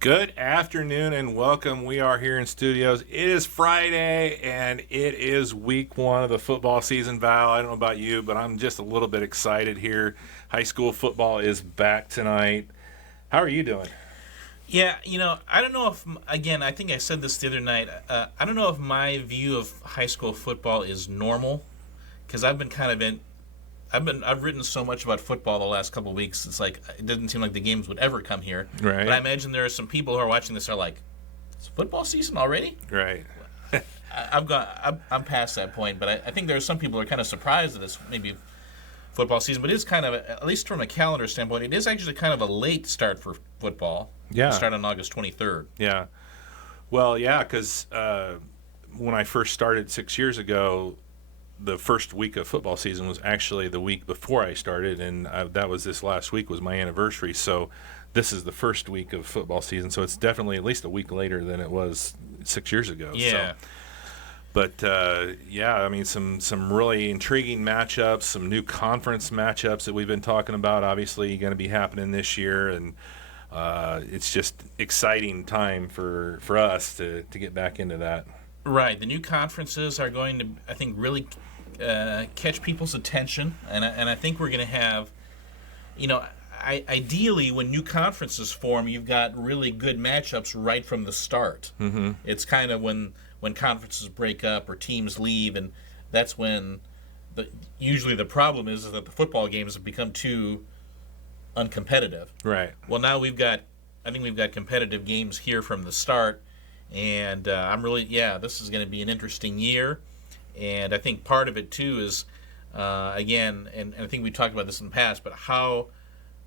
Good afternoon and welcome. We are here in studios. It is Friday and it is week one of the football season. Val, I don't know about you, but I'm just a little bit excited here. High school football is back tonight. How are you doing? Yeah, I don't know if, again, I think I said this the other night. I don't know if my view of high school football is normal, because I've been kind of in. I've written so much about football the last couple of weeks. It's like it doesn't seem like the games would ever come here. Right. But I imagine there are some people who are watching this are like, it's football season already? Right. I'm past that point, but I think there are some people who are kind of surprised that it's maybe football season. But it is kind of, at least from a calendar standpoint, it is actually kind of a late start for football. Yeah. It started on August 23rd. Yeah. Well, yeah, because when I first started 6 years ago, the first week of football season was actually the week before I started, and that was this last week was my anniversary. So this is the first week of football season. So it's definitely at least a week later than it was 6 years ago. Yeah. So. But yeah, I mean, some really intriguing matchups, some new conference matchups that we've been talking about. Obviously, going to be happening this year, and it's just exciting time for us to get back into that. Right. The new conferences are going to, I think, really catch people's attention, and I think we're going to have, ideally, when new conferences form, you've got really good matchups right from the start. Mm-hmm. It's kind of when conferences break up or teams leave, and that's when usually the problem is that the football games have become too uncompetitive. Right. Well, now I think we've got competitive games here from the start, and this is going to be an interesting year. And I think part of it too is, again, and I think we talked about this in the past, but how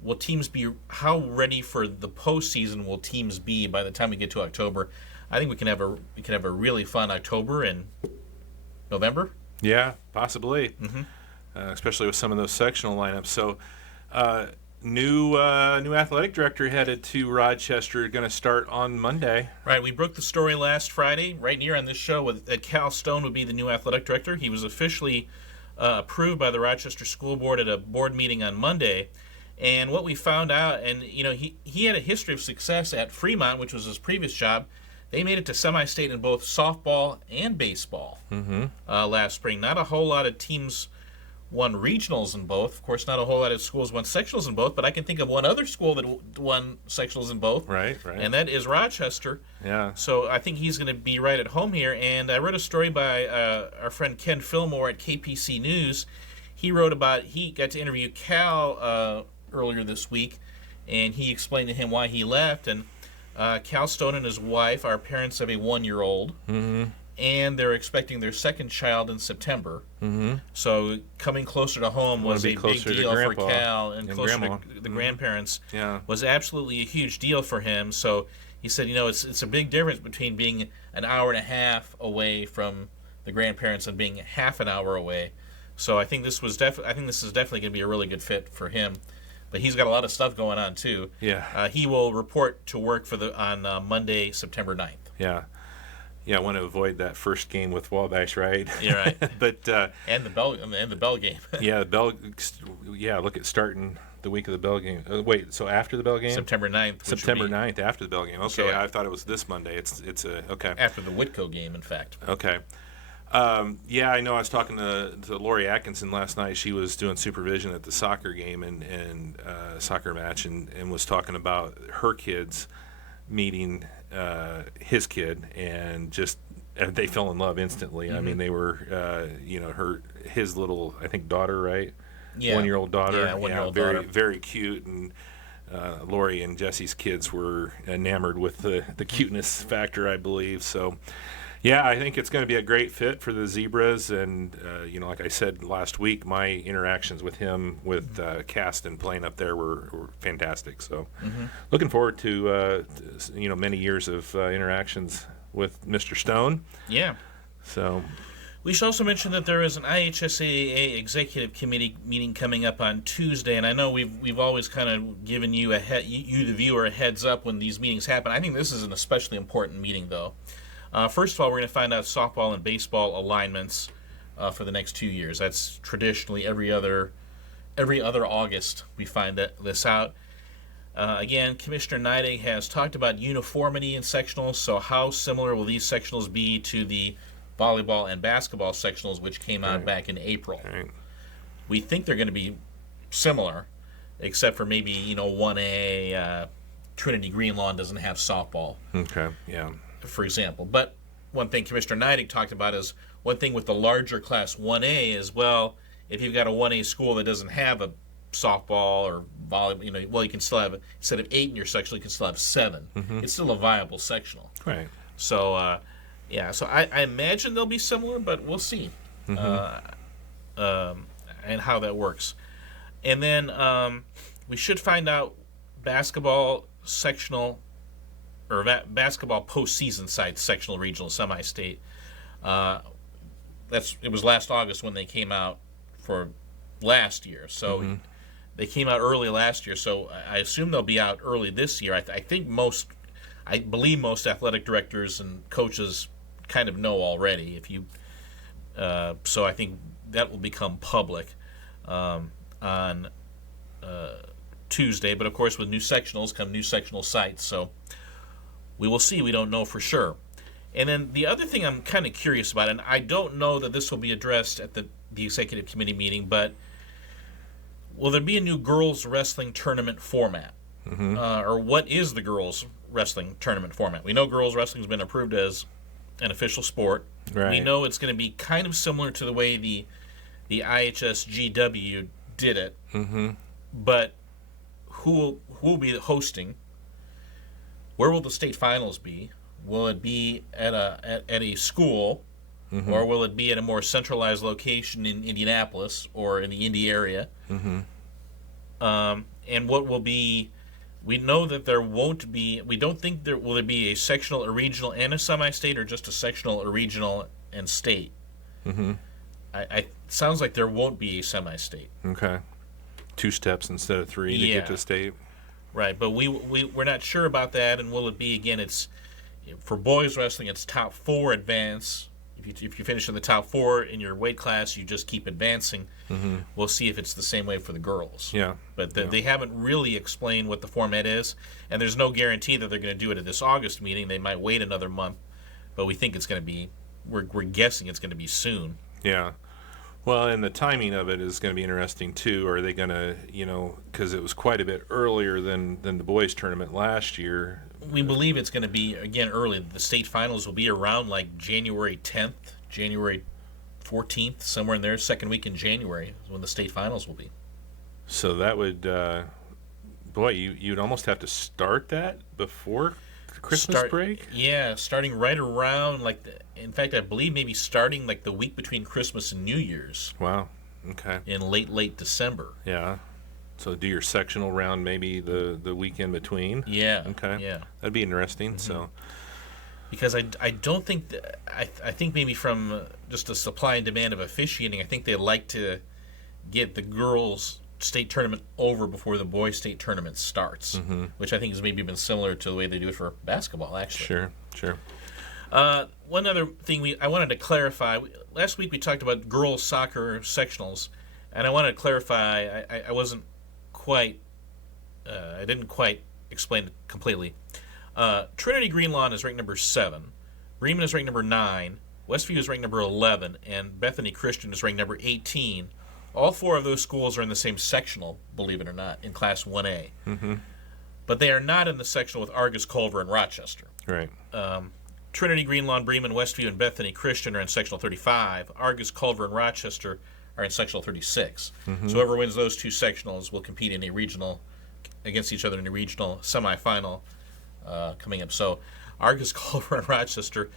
ready for the postseason will teams be by the time we get to October? I think we can have a really fun October and November. Yeah, possibly. Mm-hmm. Especially with some of those sectional lineups. So, new athletic director headed to Rochester, going to start on Monday. Right, we broke the story last Friday, right here on this show, that Cal Stone would be the new athletic director. He was officially approved by the Rochester School Board at a board meeting on Monday. And what we found out, and he had a history of success at Fremont, which was his previous job. They made it to semi-state in both softball and baseball last spring. Not a whole lot of teams won regionals in both. Of course, not a whole lot of schools won sectionals in both, but I can think of one other school that won sectionals in both. Right. And that is Rochester. Yeah. So I think he's going to be right at home here. And I read a story by our friend Ken Fillmore at KPC News. He got to interview Cal earlier this week, and he explained to him why he left. And Cal Stone and his wife are parents of a 1-year-old. Mm-hmm. And they're expecting their second child in September. Mm-hmm. So coming closer to home was a big deal for Cal, and closer grandma. to the grandparents Yeah. was absolutely a huge deal for him. So he said, it's a big difference between being an hour and a half away from the grandparents and being half an hour away. So I think this is definitely going to be a really good fit for him. But he's got a lot of stuff going on too. Yeah. He will report to work on Monday, September 9th. Yeah. Yeah, I want to avoid that first game with Wabash, right? You're right. But and the Bell game. yeah, the Bell. Yeah, look at starting the week of the Bell game. Wait, so after the Bell game? September 9th. September 9th, after the Bell game. Okay, So, I thought it was this Monday. It's okay. After the Whitco game, in fact. Okay. Yeah, I know. I was talking to Lori Atkinson last night. She was doing supervision at the soccer game and soccer match, and was talking about her kids meeting his kid, and just they fell in love instantly. Mm-hmm. I mean, they were, his little, I think, daughter, right? Yeah. 1-year-old daughter. Yeah, 1-year-old very, daughter. very cute, and Lori and Jesse's kids were enamored with the cuteness factor, I believe. So, yeah, I think it's going to be a great fit for the Zebras, and like I said last week, my interactions with him with Caston playing up there were fantastic. So, looking forward to many years of interactions with Mr. Stone. Yeah. So, We should also mention that there is an IHSAA Executive Committee meeting coming up on Tuesday, and I know we've always kind of given you the viewer, a heads up when these meetings happen. I think this is an especially important meeting, though. First of all, we're going to find out softball and baseball alignments for the next 2 years. That's traditionally every other August we find this out. Again, Commissioner Neidig has talked about uniformity in sectionals, so how similar will these sectionals be to the volleyball and basketball sectionals, which came out Right. back in April? Right. We think they're going to be similar, except for maybe 1A. Trinity Greenlawn doesn't have softball, Okay. Yeah. for example. But one thing Commissioner Neidig talked about is one thing with the larger class 1A is, well, if you've got a 1A school that doesn't have a softball or volleyball, well, you can still have, instead of 8 in your sectional, you can still have 7. It's still a viable sectional. Right. So, so I imagine they'll be similar, but we'll see. And how that works. And then we should find out basketball sectional or basketball postseason sites, sectional, regional, semi-state. It was last August when they came out for last year. So they came out early last year. So I assume they'll be out early this year. I believe most athletic directors and coaches kind of know already. So I think that will become public on Tuesday. But of course, with new sectionals come new sectional sites. So we will see. We don't know for sure. And then the other thing I'm kind of curious about, and I don't know that this will be addressed at the executive committee meeting, but will there be a new girls wrestling tournament format? Or what is the girls wrestling tournament format? We know girls wrestling has been approved as an official sport. Right. We know it's going to be kind of similar to the way the IHSGW did it. But who will be hosting? Where will the state finals be? Will it be at a school, or will it be at a more centralized location in Indianapolis or in the Indy area? And what will be? We know that there won't be. We don't think there will be a sectional, a regional, and a semi-state, or just a sectional, a regional, and state. I sounds like there won't be a semi-state. Okay. 2 steps instead of 3 to get to state. Right, but we're not sure about that. And will it be, again? It's for boys wrestling. It's top 4 advance. If you finish in the top 4 in your weight class, you just keep advancing. We'll see if it's the same way for the girls. Yeah. But they haven't really explained what the format is, and there's no guarantee that they're going to do it at this August meeting. They might wait another month, but we think it's going to be. We're guessing it's going to be soon. Yeah. Well, and the timing of it is going to be interesting too. Are they going to, because it was quite a bit earlier than the boys' tournament last year. We believe it's going to be, again, early. The state finals will be around like January 10th, January 14th, somewhere in there. Second week in January is when the state finals will be. So that would, you'd almost have to start that before Christmas break? Yeah, starting right around, in fact, I believe maybe starting like the week between Christmas and New Year's. Wow. Okay. In late December. Yeah. So do your sectional round maybe the week in between? Yeah. Okay. Yeah. That'd be interesting. So, because I don't think I think maybe from just the supply and demand of officiating, I think they like to get the girls' state tournament over before the boys' state tournament starts, which I think has maybe been similar to the way they do it for basketball. Actually. Sure. One other thing I wanted to clarify. Last week we talked about girls' soccer sectionals, and I wanted to clarify. I wasn't quite. I didn't quite explain it completely. Trinity Greenlawn is ranked number 7. Bremen is ranked number 9. Westview is ranked number 11, and Bethany Christian is ranked number 18. All 4 of those schools are in the same sectional, believe it or not, in Class 1A. But they are not in the sectional with Argus, Culver, and Rochester. Right. Trinity, Greenlawn, Bremen, Westview, and Bethany Christian are in sectional 35. Argus, Culver, and Rochester are in sectional 36. So whoever wins those 2 sectionals will compete in a regional against each other in a regional semifinal coming up. So Argus, Culver, and Rochester,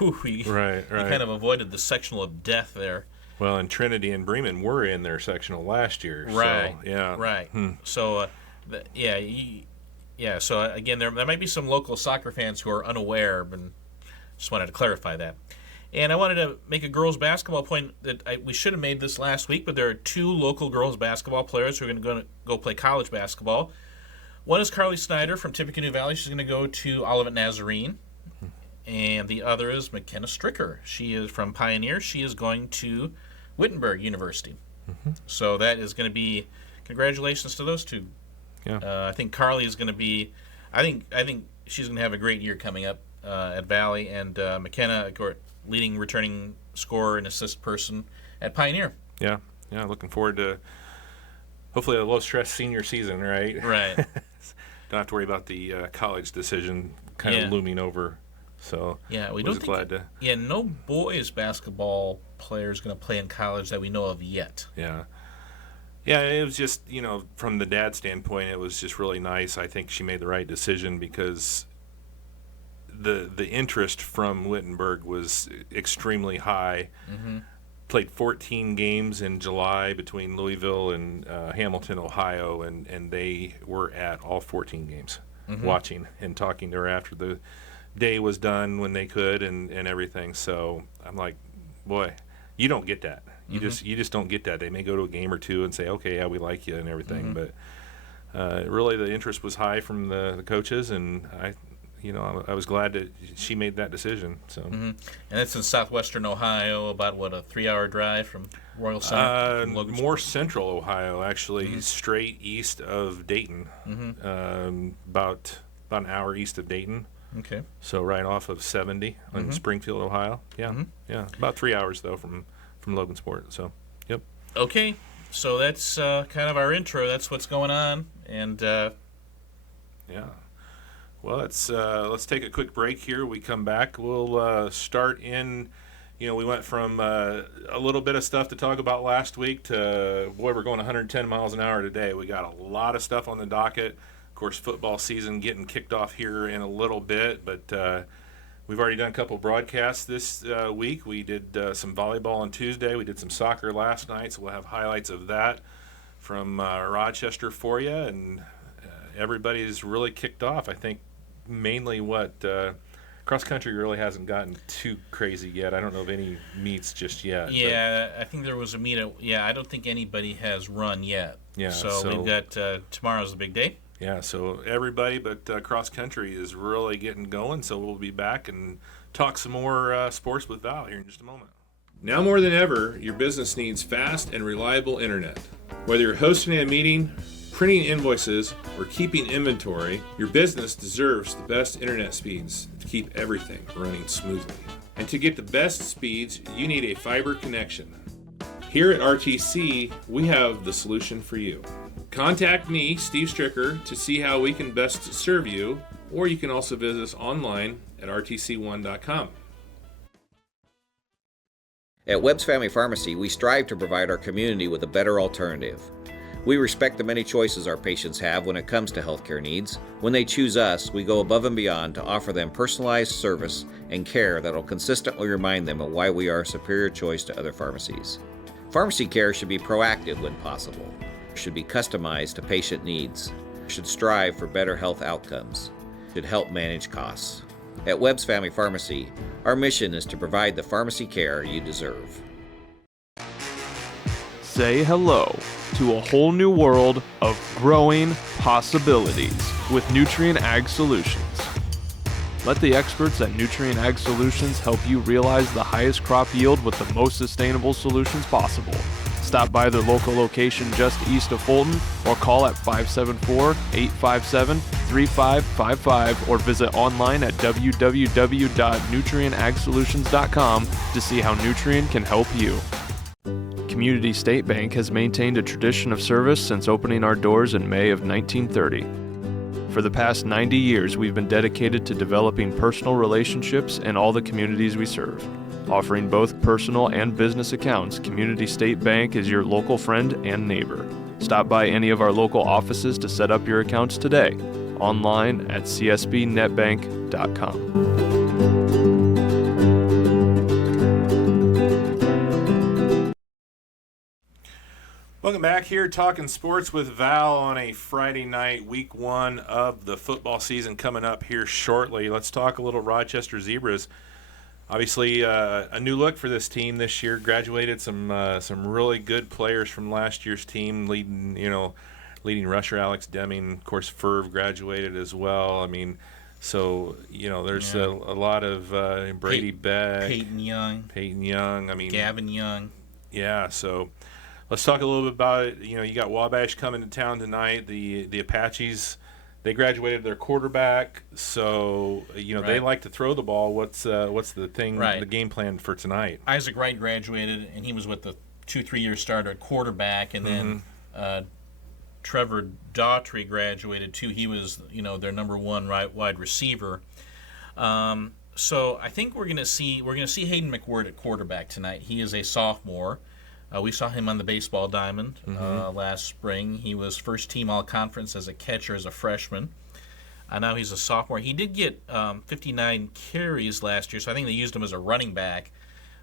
you kind of avoided the sectional of death there. Well, and Trinity and Bremen were in their sectional last year. Right. So, yeah. Right. So, So again, there might be some local soccer fans who are unaware, and just wanted to clarify that. And I wanted to make a girls' basketball point that we should have made this last week, but there are 2 local girls' basketball players who are going to go play college basketball. One is Carly Snyder from Tippecanoe Valley. She's going to go to Olivet Nazarene. And the other is McKenna Stricker. She is from Pioneer. She is going to Wittenberg University. So that is going to be congratulations to those 2 Yeah. I think Carly is going to be. I think she's going to have a great year coming up at Valley, and McKenna, leading returning scorer and assist person at Pioneer. Yeah. Looking forward to hopefully a low stress senior season, right? Right. Don't have to worry about the college decision kind of looming over. So yeah, we was don't glad think. to. Yeah, no boys basketball player is going to play in college that we know of yet. Yeah. Yeah, it was just, from the dad standpoint, it was just really nice. I think she made the right decision because the interest from Wittenberg was extremely high. Mm-hmm. Played 14 games in July between Louisville and Hamilton, Ohio, and they were at all 14 games, watching and talking to her after the day was done when they could and everything. So I'm like, boy, you don't get that. You just don't get that. They may go to a game or two and say, okay, yeah, we like you and everything, but really the interest was high from the coaches, and I was glad that she made that decision. So, And it's in southwestern Ohio, about a 3-hour drive from Royal Center. From Logansport. More central Ohio, actually, straight east of Dayton, about an hour east of Dayton. Okay. So right off of 70 in Springfield, Ohio. Yeah, about 3 hours though from Logansport. So, yep. Okay, so that's kind of our intro. That's what's going on, and yeah. Well, let's take a quick break here. We come back. We'll start in. We went from a little bit of stuff to talk about last week to we're going 110 miles an hour today. We got a lot of stuff on the docket. Of course, football season getting kicked off here in a little bit, but we've already done a couple broadcasts this week. We did some volleyball on Tuesday. We did some soccer last night, so we'll have highlights of that from Rochester for you. And everybody's really kicked off. I think mainly cross country really hasn't gotten too crazy yet. I don't know of any meets just yet. Yeah, I think there was a meet. I don't think anybody has run yet. Yeah, So we've got tomorrow's the big day. Yeah, so everybody but cross country is really getting going, so we'll be back and talk some more sports with Val here in just a moment. Now more than ever, your business needs fast and reliable internet. Whether you're hosting a meeting, printing invoices, or keeping inventory, your business deserves the best internet speeds to keep everything running smoothly. And to get the best speeds, you need a fiber connection. Here at RTC, we have the solution for you. Contact me, Steve Stricker, to see how we can best serve you, or you can also visit us online at rtc1.com. At Webb's Family Pharmacy, we strive to provide our community with a better alternative. We respect the many choices our patients have when it comes to healthcare needs. When they choose us, we go above and beyond to offer them personalized service and care that will consistently remind them of why we are a superior choice to other pharmacies. Pharmacy care should be proactive when possible, should be customized to patient needs, should strive for better health outcomes, should help manage costs. At Webb's Family Pharmacy, our mission is to provide the pharmacy care you deserve. Say hello to a whole new world of growing possibilities with Nutrien Ag Solutions. Let the experts at Nutrien Ag Solutions help you realize the highest crop yield with the most sustainable solutions possible. Stop by their local location just east of Fulton or call at 574-857-3555 or visit online at www.nutrienagsolutions.com to see how Nutrien can help you. Community State Bank has maintained a tradition of service since opening our doors in May of 1930. For the past 90 years, we've been dedicated to developing personal relationships in all the communities we serve. Offering both personal and business accounts, Community State Bank is your local friend and neighbor. Stop by any of our local offices to set up your accounts today. Online at csbnetbank.com. Welcome back here, talking sports with Val on a Friday night, week one of the football season coming up here shortly. Let's talk a little Rochester Zebras. Obviously, a new look for this team this year. Graduated some really good players from last year's team, leading rusher Alex Deming. Of course, Ferv graduated as well. I mean, so there's a lot of Brady Beck, Peyton Young. I mean, Gavin Young. Yeah, so Let's talk a little bit about it. You know, you got Wabash coming to town tonight. The Apaches, they graduated their quarterback, so you know they Right. like to throw the ball. What's the thing? Right. The game plan for tonight? Isaac Wright graduated, and he was with the 2-3 year starter at quarterback, and then Trevor Daughtry graduated too. He was, their number one wide receiver. So I think we're gonna see Hayden McWhirter at quarterback tonight. He is a sophomore. We saw him on the baseball diamond last spring. He was first team all conference as a catcher as a freshman. Now he's a sophomore. He did get 59 carries last year, so I think they used him as a running back.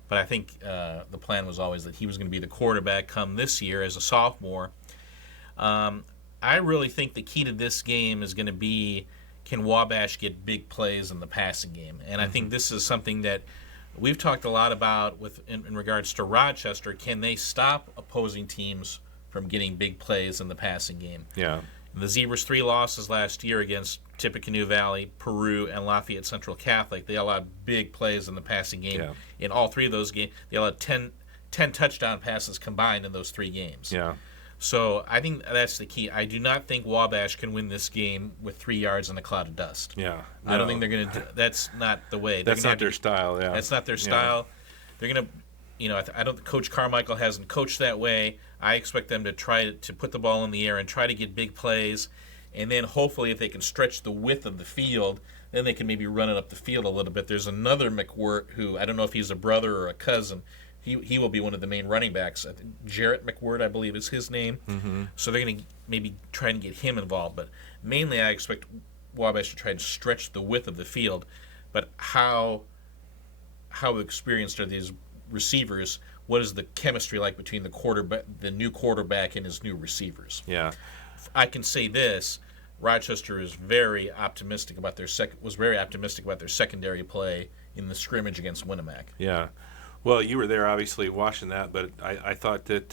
But I think the plan was always that he was going to be the quarterback come this year as a sophomore. I really think the key to this game is going to be, can Wabash get big plays in the passing game? And I think this is something that we've talked a lot about in regards to Rochester. Can they stop opposing teams from getting big plays in the passing game? Yeah. The Zebras' 3 losses last year against Tippecanoe Valley, Peru, and Lafayette Central Catholic, they allowed big plays in the passing game. Yeah. In all 3 of those games, they allowed 10 touchdown passes combined in those 3 games. Yeah. So I think that's the key. I do not think Wabash can win this game with 3 yards and a cloud of dust. Yeah. I don't No. think they're going to. That's not the way. That's not their style. Yeah. That's not their style. They're going to. I don't. Coach Carmichael hasn't coached that way. I expect them to try to put the ball in the air and try to get big plays, and then hopefully if they can stretch the width of the field, then they can maybe run it up the field a little bit. There's another McWhirter who I don't know if he's a brother or a cousin. He will be one of the main running backs. I think Jarrett McWhirter, I believe, is his name. Mm-hmm. So they're going to maybe try and get him involved. But mainly I expect Wabash to try and stretch the width of the field. But how experienced are these receivers? What is the chemistry like between the new quarterback and his new receivers? Yeah. I can say this: Rochester is very optimistic about their secondary play in the scrimmage against Winnemac. Yeah. Well, you were there obviously watching that, but I thought that,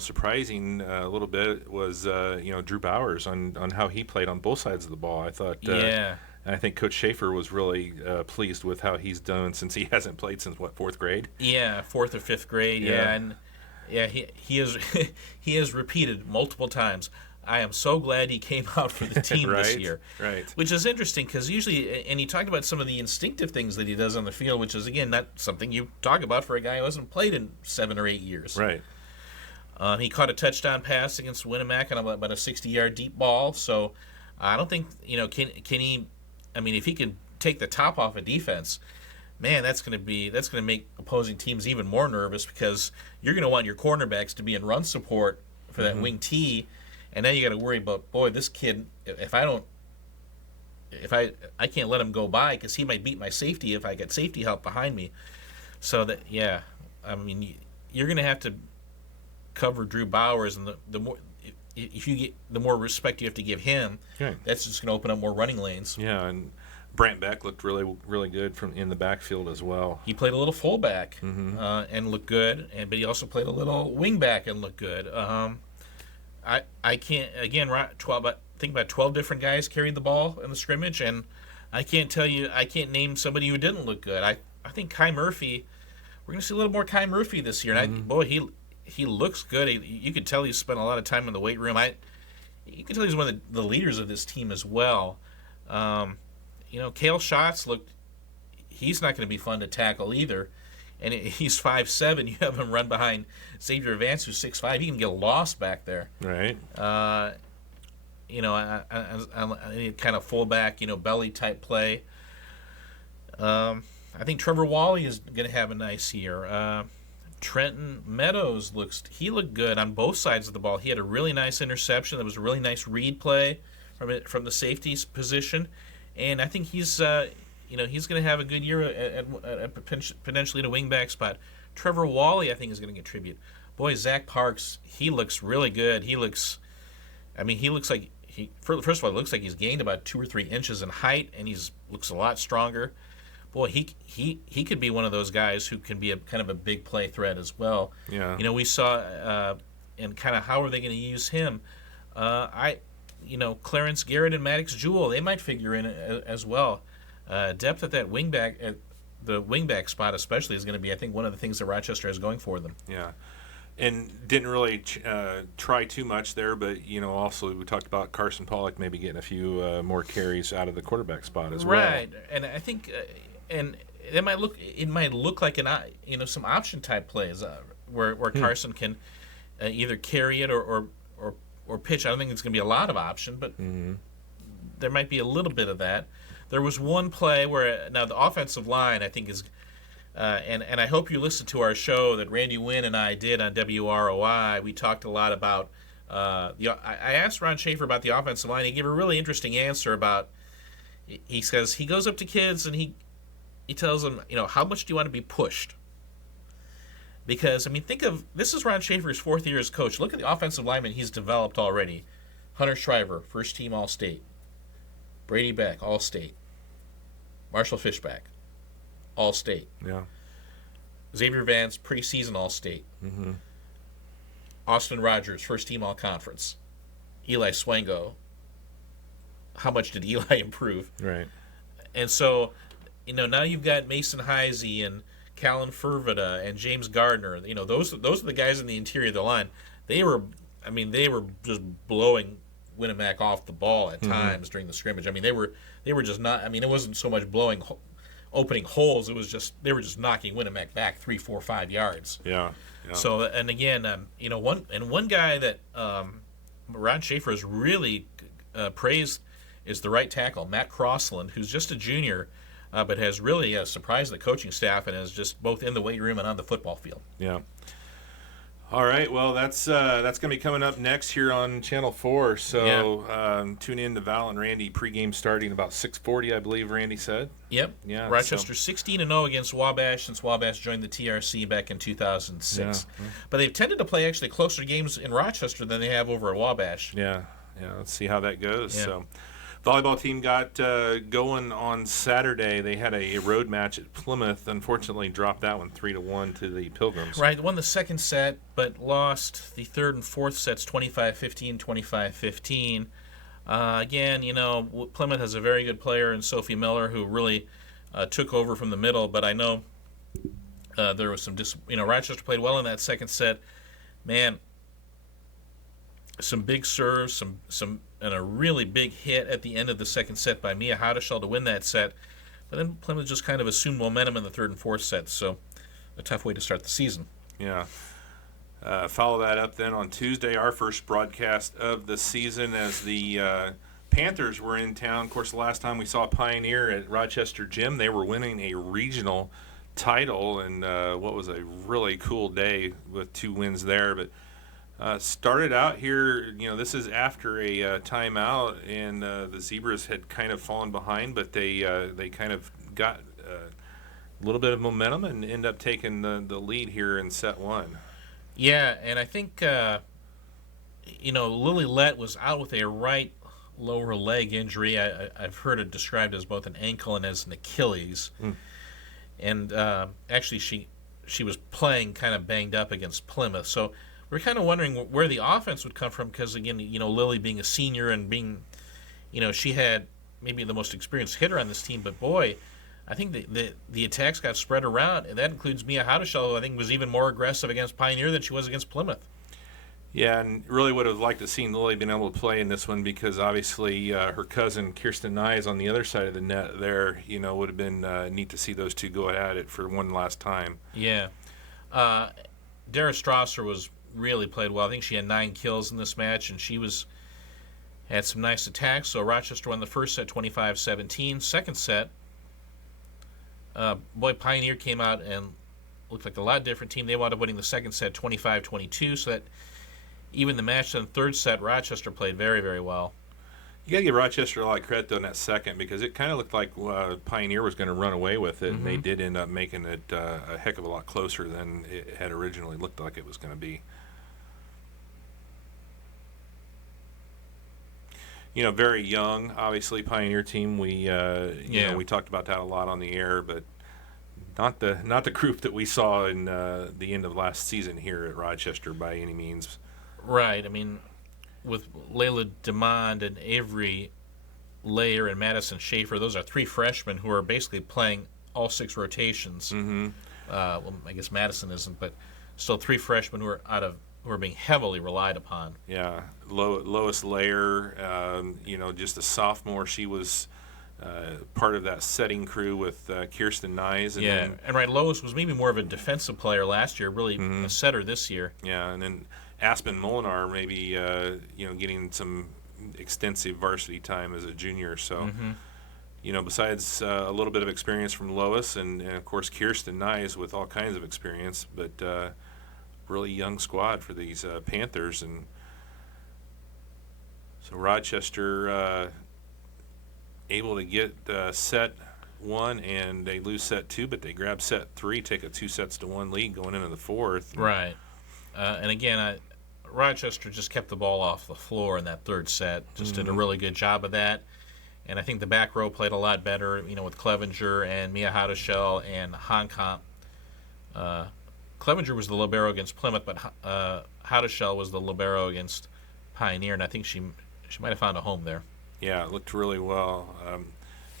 surprising a little bit was, Drew Bowers on how he played on both sides of the ball. I thought, Yeah. I think Coach Schaefer was really pleased with how he's done since he hasn't played since, 4th grade? Yeah, 4th or 5th grade. Yeah. Yeah, and he has he has repeated multiple times. I am so glad he came out for the team this year. Right. Which is interesting because usually, and he talked about some of the instinctive things that he does on the field, which is, again, not something you talk about for a guy who hasn't played in 7 or 8 years. Right. He caught a touchdown pass against Winnemac on about a 60-yard deep ball. So I don't think, can he, if he can take the top off a defense, man, that's going to make opposing teams even more nervous because you're going to want your cornerbacks to be in run support for that wing T. And now you got to worry about, boy, this kid. If I can't let him go by because he might beat my safety if I get safety help behind me. So that you're going to have to cover Drew Bowers, and the more if you get the more respect you have to give him, Okay. that's just going to open up more running lanes. Yeah, and Brant Beck looked really, really good from in the backfield as well. He played a little fullback and looked good, but he also played a little wingback and looked good. I can't, again, think about 12 different guys carried the ball in the scrimmage, and I can't name somebody who didn't look good. I think Kai Murphy, we're going to see a little more Kai Murphy this year. And he looks good. You could tell he's spent a lot of time in the weight room. You can tell he's one of the leaders of this team as well. Cale Schatz he's not going to be fun to tackle either. And he's 5'7". You have him run behind Xavier Vance, who's 6'5". He can get lost back there. Right. I kind of fullback, belly type play. I think Trevor Wally is going to have a nice year. Trenton Meadows looked good on both sides of the ball. He had a really nice interception. That was a really nice read play from the safety's position, and I think he's going to have a good year at potentially at a wingback spot. Trevor Wally, I think, is going to contribute. Boy, Zach Parks, he looks really good. He looks like first of all, it looks like he's gained about 2 or 3 inches in height, and looks a lot stronger. Boy, he could be one of those guys who can be a kind of a big play threat as well. Yeah. We saw, and kind of how are they going to use him? Clarence Garrett and Maddox Jewell, they might figure in as well. Depth at that the wingback spot especially is going to be, I think, one of the things that Rochester has going for them. Yeah. and didn't really try too much there. But also we talked about Carson Pollock maybe getting a few more carries out of the quarterback spot as well. Right, and I think, and it might look like some option type plays where Carson can either carry it or pitch. I don't think it's going to be a lot of option, but there might be a little bit of that. There was one play where now the offensive line I think is. And I hope you listened to our show that Randy Wynn and I did on WROI. We talked a lot about I asked Ron Schaefer about the offensive line. He gave a really interesting answer about. He says he goes up to kids and he tells them, how much do you want to be pushed? Because think of this is Ron Schaefer's 4th year as coach. Look at the offensive lineman he's developed already. Hunter Shriver, first team All-State. Brady Beck, All-State. Marshall Fishback, All-State. Yeah. Xavier Vance, preseason All-State. Mm-hmm. Austin Rogers, first team All-Conference. Eli Swango. How much did Eli improve? Right. And so, now you've got Mason Heisey and Callan Furvita and James Gardner. Those are the guys in the interior of the line. They were just blowing Winamac off the ball at times during the scrimmage. They were just not. It wasn't so much opening holes. It was just they were just knocking Winamac back 3, 4, 5 yards. Yeah. So and again, one guy that Ron Schaefer has really praised is the right tackle Matt Crossland, who's just a junior, but has really surprised the coaching staff and is just both in the weight room and on the football field. Yeah. All right, well, that's going to be coming up next here on Channel 4. So tune in to Val and Randy pregame starting about 6:40, I believe Randy said. Yep. Yeah. Rochester 16-0 against Wabash since Wabash joined the TRC back in 2006. Yeah. But they've tended to play actually closer games in Rochester than they have over at Wabash. Yeah. Let's see how that goes. Yeah. So, volleyball team got going on Saturday. They had a road match at Plymouth. Unfortunately, dropped that one 3-1 to the Pilgrims. Right, won the second set, but lost the third and fourth sets 25-15, 25-15. Again, Plymouth has a very good player in Sophie Miller who really took over from the middle. But I know there was some Rochester played well in that second set. Man, some big serves, some and a really big hit at the end of the second set by Mia Hadashel to win that set. But then Plymouth just kind of assumed momentum in the third and fourth sets, so a tough way to start the season. Yeah. Follow that up then on Tuesday, our first broadcast of the season as the Panthers were in town. Of course, the last time we saw Pioneer at Rochester Gym, they were winning a regional title, and what was a really cool day with 2 wins there. But started out here, this is after a timeout, and the Zebras had kind of fallen behind, but they kind of got a little bit of momentum and end up taking the lead here in set 1. Yeah, and I think, Lily Lett was out with a right lower leg injury. I've heard it described as both an ankle and as an Achilles. And actually she was playing kind of banged up against Plymouth. So we're kind of wondering where the offense would come from because, again, Lily being a senior and being, she had maybe the most experienced hitter on this team. But, boy, I think the attacks got spread around, and that includes Mia Hadashel, who I think was even more aggressive against Pioneer than she was against Plymouth. Yeah, and really would have liked to seen Lily being able to play in this one because obviously her cousin Kirsten Nye on the other side of the net there, would have been neat to see those two go at it for one last time. Yeah. Dara Strasser was really played well. I think she had 9 kills in this match, and she had some nice attacks. So Rochester won the first set 25-17. Second set, Pioneer came out and looked like a lot different team. They wound up winning the second set 25-22, so that even the match in the third set, Rochester played very, very well. You got to give Rochester a lot of credit, though, in that second because it kind of looked like Pioneer was going to run away with it, and they did end up making it a heck of a lot closer than it had originally looked like it was going to be. Very young, obviously, Pioneer team. We we talked about that a lot on the air, but not the group that we saw in the end of last season here at Rochester by any means. Right. I mean, with Layla DeMond and Avery Layer and Madison Schaefer, those are 3 freshmen who are basically playing all 6 rotations. Well, I guess Madison isn't, but still 3 freshmen who are being heavily relied upon. Yeah, Lois Layer, just a sophomore. She was part of that setting crew with Kirsten Nyes. And then, and right, Lois was maybe more of a defensive player last year, really a setter this year. Yeah, and then Aspen Molinar maybe getting some extensive varsity time as a junior. So, besides a little bit of experience from Lois and of course Kirsten Nyes with all kinds of experience, but really young squad for these Panthers. And so Rochester able to get set 1 and they lose set 2, but they grab set 3, take a 2-1 lead going into the 4th. Right. And again, Rochester just kept the ball off the floor in that 3rd set. Just did a really good job of that. And I think the back row played a lot better, with Clevenger and Mia Hadashell and Honkamp. Clevenger was the libero against Plymouth, but Hadashell was the libero against Pioneer, and I think she might have found a home there. Yeah, it looked really well.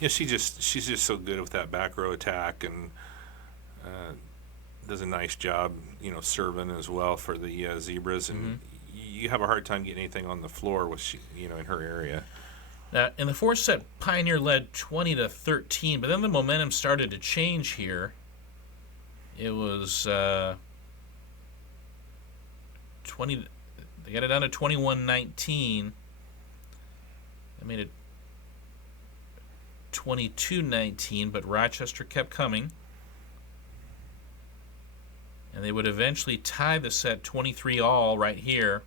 She's just so good with that back row attack and does a nice job, serving as well for the Zebras. And you have a hard time getting anything on the floor with in her area. Now, in the 4th set, Pioneer led 20-13, but then the momentum started to change here. It was 20. They got it down to 21-19. I made it 22-19, but Rochester kept coming. And they would eventually tie the set 23-all right here.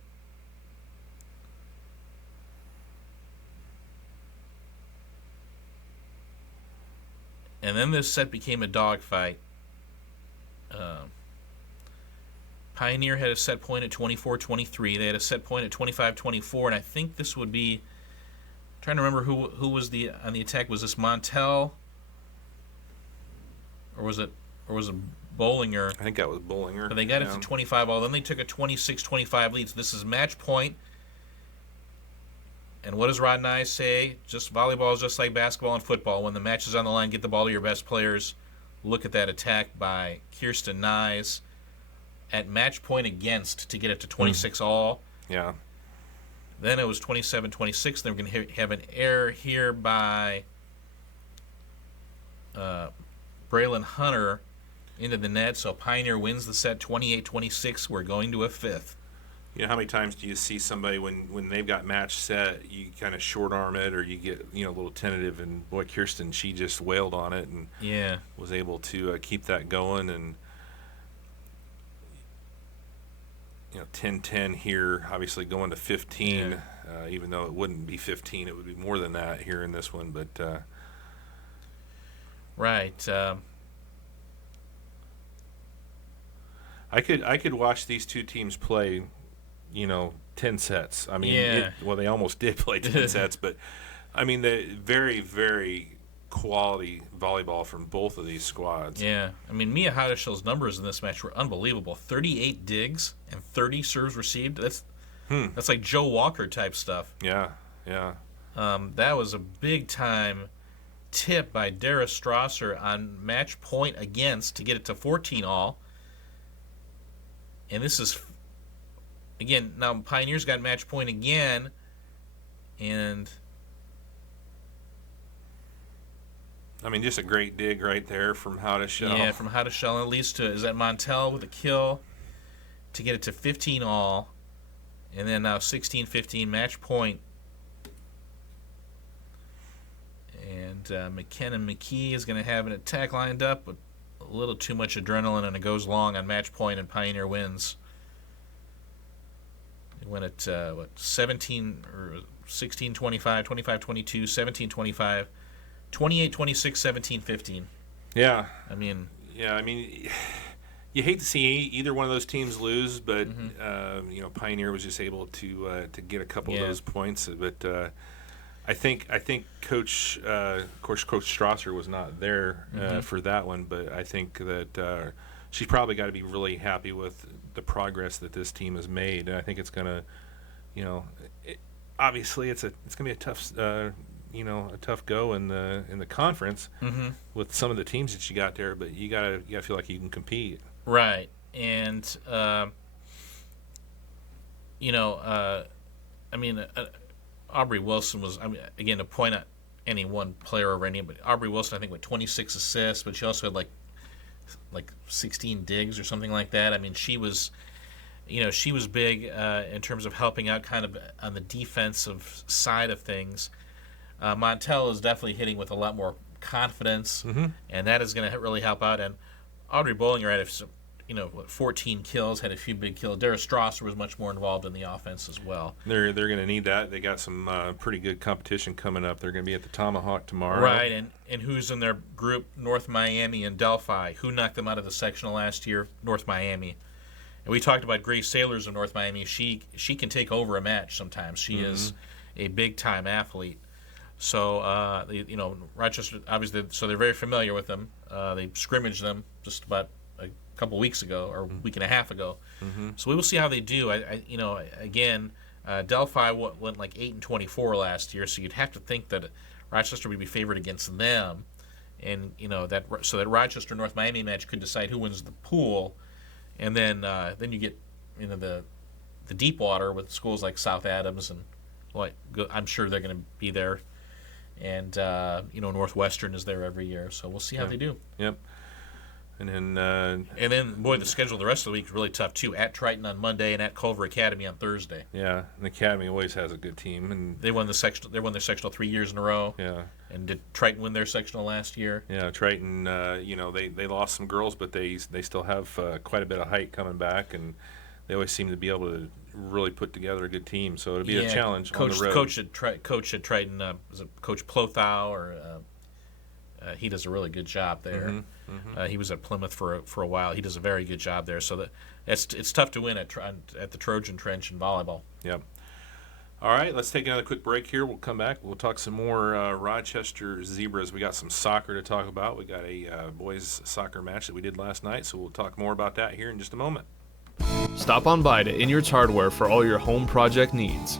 And then this set became a dogfight. Pioneer had a set point at 24-23. They had a set point at 25-24, and I think this would be. I'm trying to remember who was on the attack. Was this Montel, or was it Bollinger? I think that was Bollinger. But they got it to 25-all. Then they took a 26-25 lead. So this is match point. And what does Rod Nyes say? Just volleyball is just like basketball and football. When the match is on the line, get the ball to your best players. Look at that attack by Kirsten Nyes at match point against to get it to 26-all. Yeah. Then it was 27-26. They were going to have an error here by Braylon Hunter into the net. So Pioneer wins the set 28-26. We're going to a 5th. How many times do you see somebody when they've got match set, you kind of short arm it or you get a little tentative, and boy, Kirsten, she just wailed on it and was able to keep that going. And 10-10 here, obviously going to 15, even though it wouldn't be 15, it would be more than that here in this one. But right. I could watch these two teams play 10 sets. I mean, they almost did play 10 sets, but I mean, the very, very quality volleyball from both of these squads. Yeah. I mean, Mia Hadashell's numbers in this match were unbelievable. 38 digs and 30 serves received. That's like Joe Walker type stuff. Yeah. That was a big time tip by Dara Strasser on match point against to get it to 14-all. And this is, again, now Pioneers got match point again, and I mean, just a great dig right there from Hadashell. Yeah, from Hadashell. It leads to, is that Montel with a kill to get it to 15-all, and then now 16-15 match point. And McKenna McKee is going to have an attack lined up, but a little too much adrenaline, and it goes long on match point, and Pioneer wins. They went at 17 or 16-25, 25-22, 17-25, 28-26, 17-15. Yeah. I mean, you hate to see either one of those teams lose, but Pioneer was just able to get a couple of those points. But I think Coach Strasser was not there for that one, but I think that she's probably got to be really happy with the progress that this team has made, and I think it's gonna, obviously it's gonna be a tough, a tough go in the conference with some of the teams that you got there, but you gotta feel like you can compete. right. and Aubrey Wilson was, again, to point at any one player over any, but Aubrey Wilson, I think, with 26 assists, but she also had like 16 digs or something like that. I mean, she was big in terms of helping out kind of on the defensive side of things. Montel is definitely hitting with a lot more confidence, and that is going to really help out. And Audrey Bollinger had 14 kills, had a few big kills. Dara Strasser was much more involved in the offense as well. They're going to need that. They got some pretty good competition coming up. They're going to be at the Tomahawk tomorrow. Right, and who's in their group? North Miami and Delphi. Who knocked them out of the sectional last year? North Miami. And we talked about Grace Sailors of North Miami. She can take over a match sometimes. She is a big-time athlete. So, Rochester, obviously, so they're very familiar with them. They scrimmaged them just about a couple weeks ago, or a week and a half ago. So we will see how they do. Delphi went like 8-24 last year, so you'd have to think that Rochester would be favored against them, and that Rochester North Miami match could decide who wins the pool, and then you get the deep water with schools like South Adams and I'm sure they're going to be there, and Northwestern is there every year, so we'll see how they do. Yep. And then, the schedule the rest of the week is really tough too. At Triton on Monday and at Culver Academy on Thursday. Yeah, and the Academy always has a good team, and they won their sectional 3 years in a row. Yeah. And did Triton win their sectional last year? Yeah, Triton. They lost some girls, but they still have quite a bit of height coming back, and they always seem to be able to really put together a good team. So it'll be a challenge on the road. Coach at Triton, was it Coach Plothow, or he does a really good job there. He was at Plymouth for a while. He does a very good job there. So it's tough to win at the Trojan Trench in volleyball. Yep. All right, let's take another quick break here. We'll come back. We'll talk some more Rochester Zebras. We got some soccer to talk about. We got a boys soccer match that we did last night, so we'll talk more about that here in just a moment. Stop on by to Inyards Hardware for all your home project needs.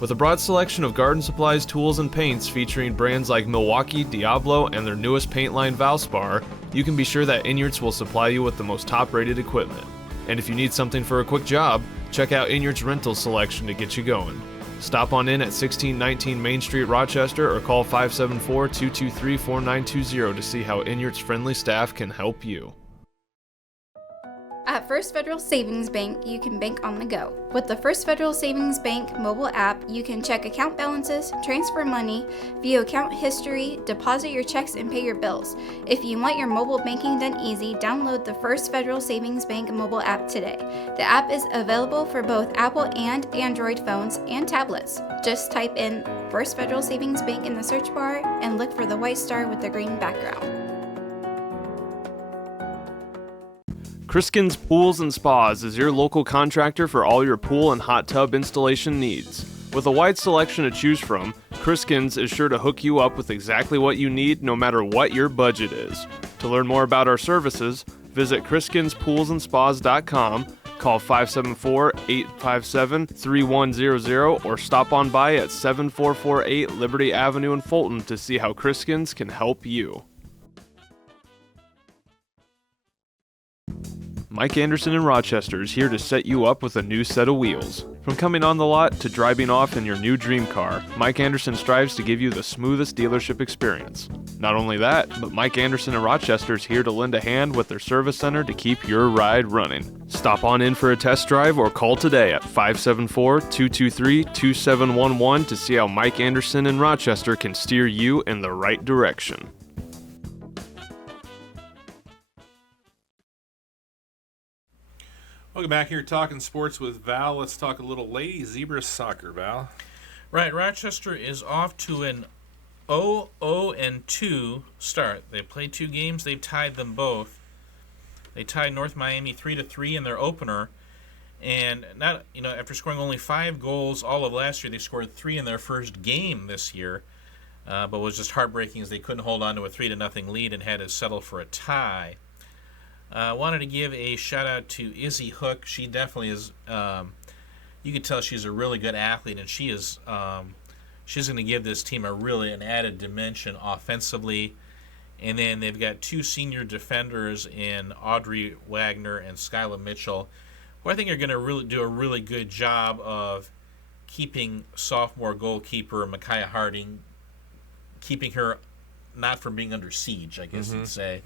With a broad selection of garden supplies, tools, and paints featuring brands like Milwaukee, Diablo, and their newest paint line Valspar, you can be sure that Inyards will supply you with the most top-rated equipment. And if you need something for a quick job, check out Inyards Rental Selection to get you going. Stop on in at 1619 Main Street, Rochester, or call 574-223-4920 to see how Inyards' friendly staff can help you. At First Federal Savings Bank, you can bank on the go. With the First Federal Savings Bank mobile app, you can check account balances, transfer money, view account history, deposit your checks, and pay your bills. If you want your mobile banking done easy, download the First Federal Savings Bank mobile app today. The app is available for both Apple and Android phones and tablets. Just type in First Federal Savings Bank in the search bar and look for the white star with the green background. Kriskins Pools and Spas is your local contractor for all your pool and hot tub installation needs. With a wide selection to choose from, Kriskins is sure to hook you up with exactly what you need no matter what your budget is. To learn more about our services, visit KriskinSPoolsAndSpas.com, call 574-857-3100, or stop on by at 7448 Liberty Avenue in Fulton to see how Kriskins can help you. Mike Anderson in Rochester is here to set you up with a new set of wheels. From coming on the lot to driving off in your new dream car, Mike Anderson strives to give you the smoothest dealership experience. Not only that, but Mike Anderson in Rochester is here to lend a hand with their service center to keep your ride running. Stop on in for a test drive or call today at 574-223-2711 to see how Mike Anderson in Rochester can steer you in the right direction. Welcome back here talking sports with Val. Let's talk a little Lady Zebra soccer, Val. Right, Rochester is off to an 0-2 start. They played 2 games. They've tied them both. They tied North Miami 3-3 in their opener, and after scoring only 5 goals all of last year, they scored 3 in their first game this year. But was just heartbreaking as they couldn't hold on to a 3-0 lead and had to settle for a tie. Wanted to give a shout out to Izzy Hook. She definitely is. You can tell she's a really good athlete, and she is. She's going to give this team an added dimension offensively, And then they've got 2 senior defenders in Audrey Wagner and Skyla Mitchell, who I think are going to really do a really good job of keeping sophomore goalkeeper Micaiah Harding, keeping her not from being under siege, I guess you'd say.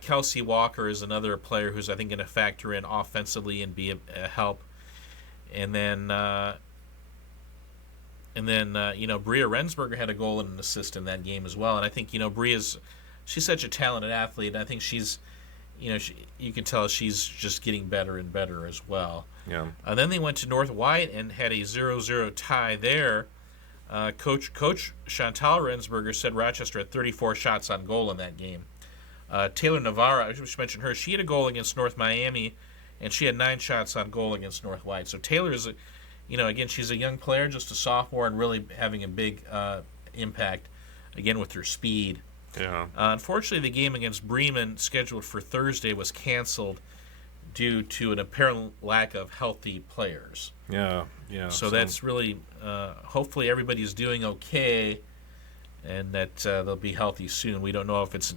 Kelsey Walker is another player who's, I think, going to factor in offensively and be a help. And then Bria Rensberger had a goal and an assist in that game as well. And I think, she's such a talented athlete. And I think she's, you can tell she's just getting better and better as well. Yeah. Then they went to North White and had a 0-0 tie there. Coach Chantal Rensberger said Rochester had 34 shots on goal in that game. Taylor Navarra, I should mention her. She had a goal against North Miami, and she had 9 shots on goal against North White. So Taylor is, again, she's a young player, just a sophomore, and really having a big impact, again, with her speed. Yeah. Unfortunately, the game against Bremen, scheduled for Thursday, was canceled due to an apparent lack of healthy players. Yeah. So that's really, hopefully everybody's doing okay, and that they'll be healthy soon. We don't know if it's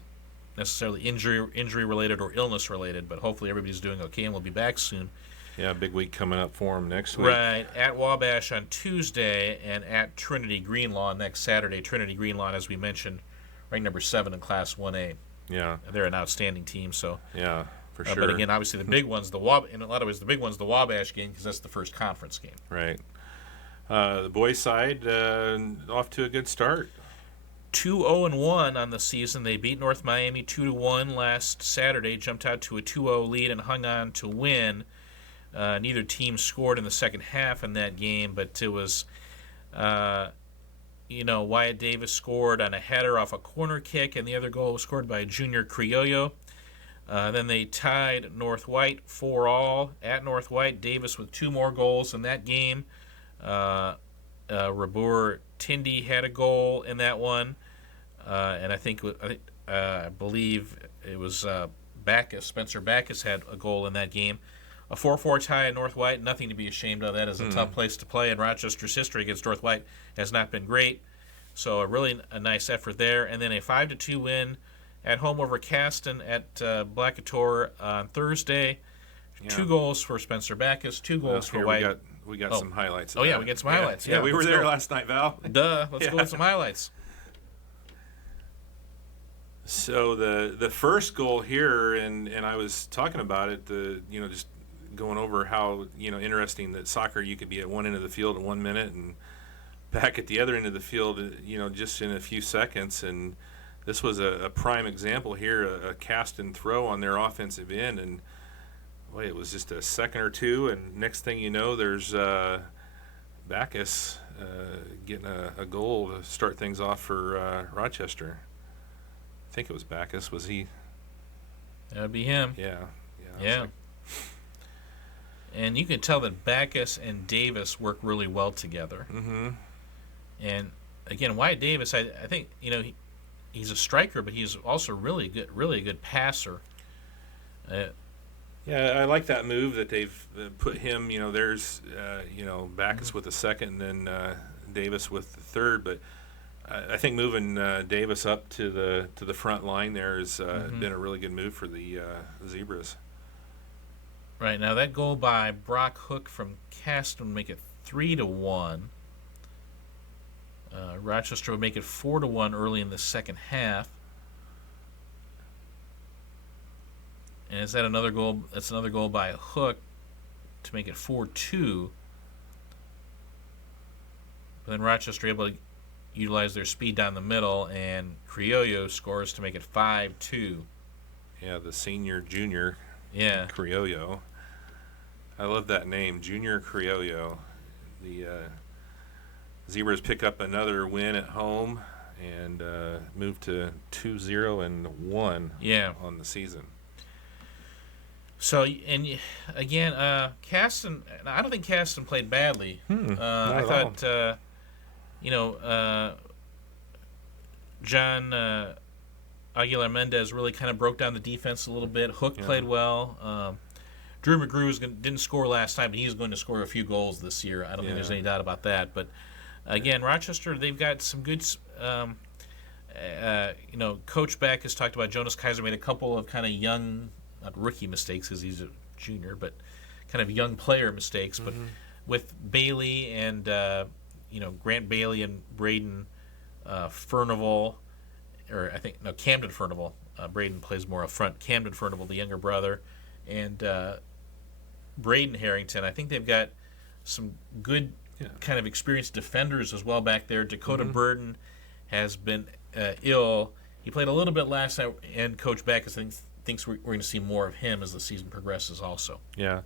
necessarily injury related or illness related, but hopefully everybody's doing okay and we'll be back soon. Yeah, big week coming up for them next week. Right, at Wabash on Tuesday and at Trinity Greenlaw next Saturday. Trinity Greenlaw, as we mentioned, ranked number 7 in Class 1A. Yeah. They're an outstanding team. So. Yeah, for sure. But again, obviously the big one's in a lot of ways the big one's the Wabash game because that's the first conference game. Right. The boys' side off to a good start. 2-0-1 on the season. They beat North Miami 2-1 last Saturday, jumped out to a 2-0 lead and hung on to win. Neither team scored in the second half in that game, but it was, Wyatt Davis scored on a header off a corner kick, and the other goal was scored by Junior Criollo. Then they tied North White 4-4 at North White. Davis with 2 more goals in that game. Rabur Tindy had a goal in that one, and I believe it was Backus. Spencer Backus had a goal in that game. A 4-4 tie at North White, nothing to be ashamed of. That is a tough place to play, and Rochester's history against North White has not been great. So a nice effort there. And then a 5-2 win at home over Caston at Blackator on Thursday. Yeah. 2 goals for Spencer Backus, 2 goals for White. We got some highlights. Oh, yeah, we got some highlights. Yeah, we were there last night, Val. Duh. Let's go with some highlights. So the first goal here, and I was talking about it, just going over how, interesting that soccer, you could be at one end of the field in 1 minute and back at the other end of the field, just in a few seconds. And this was a prime example here, a cast and throw on their offensive end. And boy, it was just a second or two, and next thing you know, there's Backus getting a goal to start things off for Rochester. I think it was Backus. Was he? That would be him. Yeah. And you can tell that Backus and Davis work really well together. Mm-hmm. And again, Wyatt Davis, I think he's a striker, but he's also really a good passer. Yeah, I like that move that they've put him. There's Backus with the second, and then Davis with the third. But I think moving Davis up to the front line there has been a really good move for the Zebras. Right, now that goal by Brock Hook from Caston would make it 3-1. Rochester would make it 4-1 early in the second half. And is that another goal? That's another goal by Hook to make it 4-2. But then Rochester able to utilize their speed down the middle, and Criollo scores to make it 5-2. Yeah, the junior. Yeah. Criollo. I love that name, Junior Criollo. The Zebras pick up another win at home and move to 2-0-1 on the season. So, and again, Caston, I don't think Caston played badly. I thought, John Aguilar Mendez really kind of broke down the defense a little bit. Hook played well. Drew McGrew didn't score last time, but he's going to score a few goals this year. I don't think there's any doubt about that. But again, Rochester, they've got some good, Coach Beck has talked about Jonas Kaiser made a couple of kind of young, not rookie mistakes because he's a junior, but kind of young player mistakes. But with Bailey and Grant Bailey and Braden Furnival, or I think Camden Furnival. Braden plays more up front. Camden Furnival, the younger brother, and Braden Harrington. I think they've got some good kind of experienced defenders as well back there. Dakota Burden has been ill. He played a little bit last night, and Coach Beck thinks we're going to see more of him as the season progresses also. Yeah.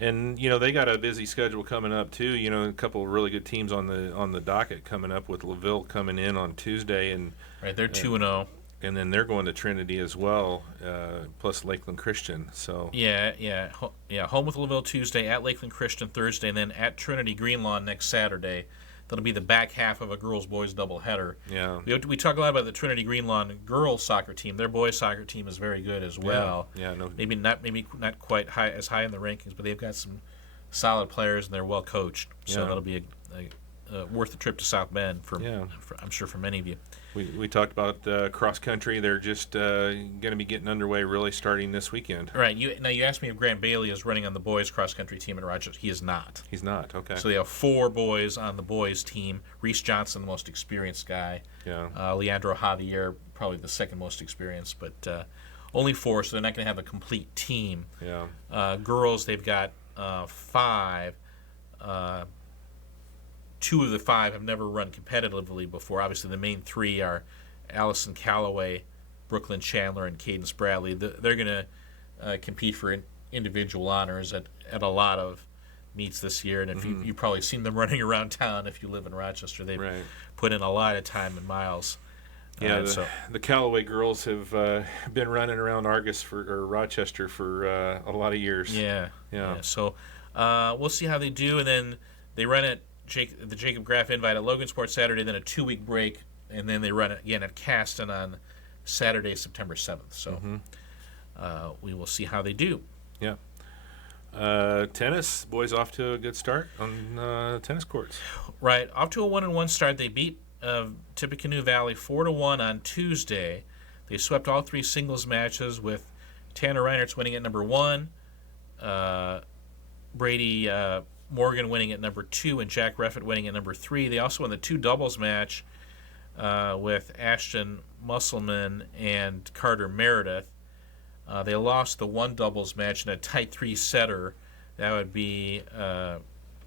And they got a busy schedule coming up too. A couple of really good teams on the docket coming up, with LaVille coming in on Tuesday, and right, they're 2-0, and then they're going to Trinity as well, plus Lakeland Christian. So home with LaVille Tuesday, at Lakeland Christian Thursday, and then at Trinity Greenlawn next Saturday. That'll be the back half of a girls-boys doubleheader. Yeah, we talk a lot about the Trinity Greenlawn girls soccer team. Their boys soccer team is very good as well. Yeah, no, maybe not quite as high in the rankings, but they've got some solid players and they're well coached. So that'll be a worth the trip to South Bend I'm sure for many of you. We talked about cross country. They're just going to be getting underway really starting this weekend. Right. You asked me if Grant Bailey is running on the boys cross country team in Rochester. He is not. He's not. Okay. So they have 4 boys on the boys team. Reese Johnson, the most experienced guy. Yeah. Leandro Javier, probably the second most experienced, but only 4, so they're not going to have a complete team. Yeah. Girls, they've got 5. 2 of the 5 have never run competitively before. Obviously, the main 3 are Allison Calloway, Brooklyn Chandler, and Cadence Bradley. They're going to compete for individual honors at a lot of meets this year. And if you've probably seen them running around town if you live in Rochester. They've put in a lot of time and miles. Yeah, the Callaway girls have been running around Rochester for a lot of years. Yeah. So we'll see how they do. And then they run at the Jacob Graff Invite at Logansport Saturday, then a 2-week break, and then they run it again at Caston on Saturday, September 7th. So we will see how they do. Yeah. Tennis, boys off to a good start on tennis courts. Right, off to a 1-1 start. They beat Tippecanoe Valley 4-1 on Tuesday. They swept all 3 singles matches, with Tanner Reinertz winning at number 1, Brady Morgan winning at number 2, and Jack Reffett winning at number 3. They also won the 2 doubles match with Ashton Musselman and Carter Meredith. They lost the 1 doubles match in a tight 3-setter. That would be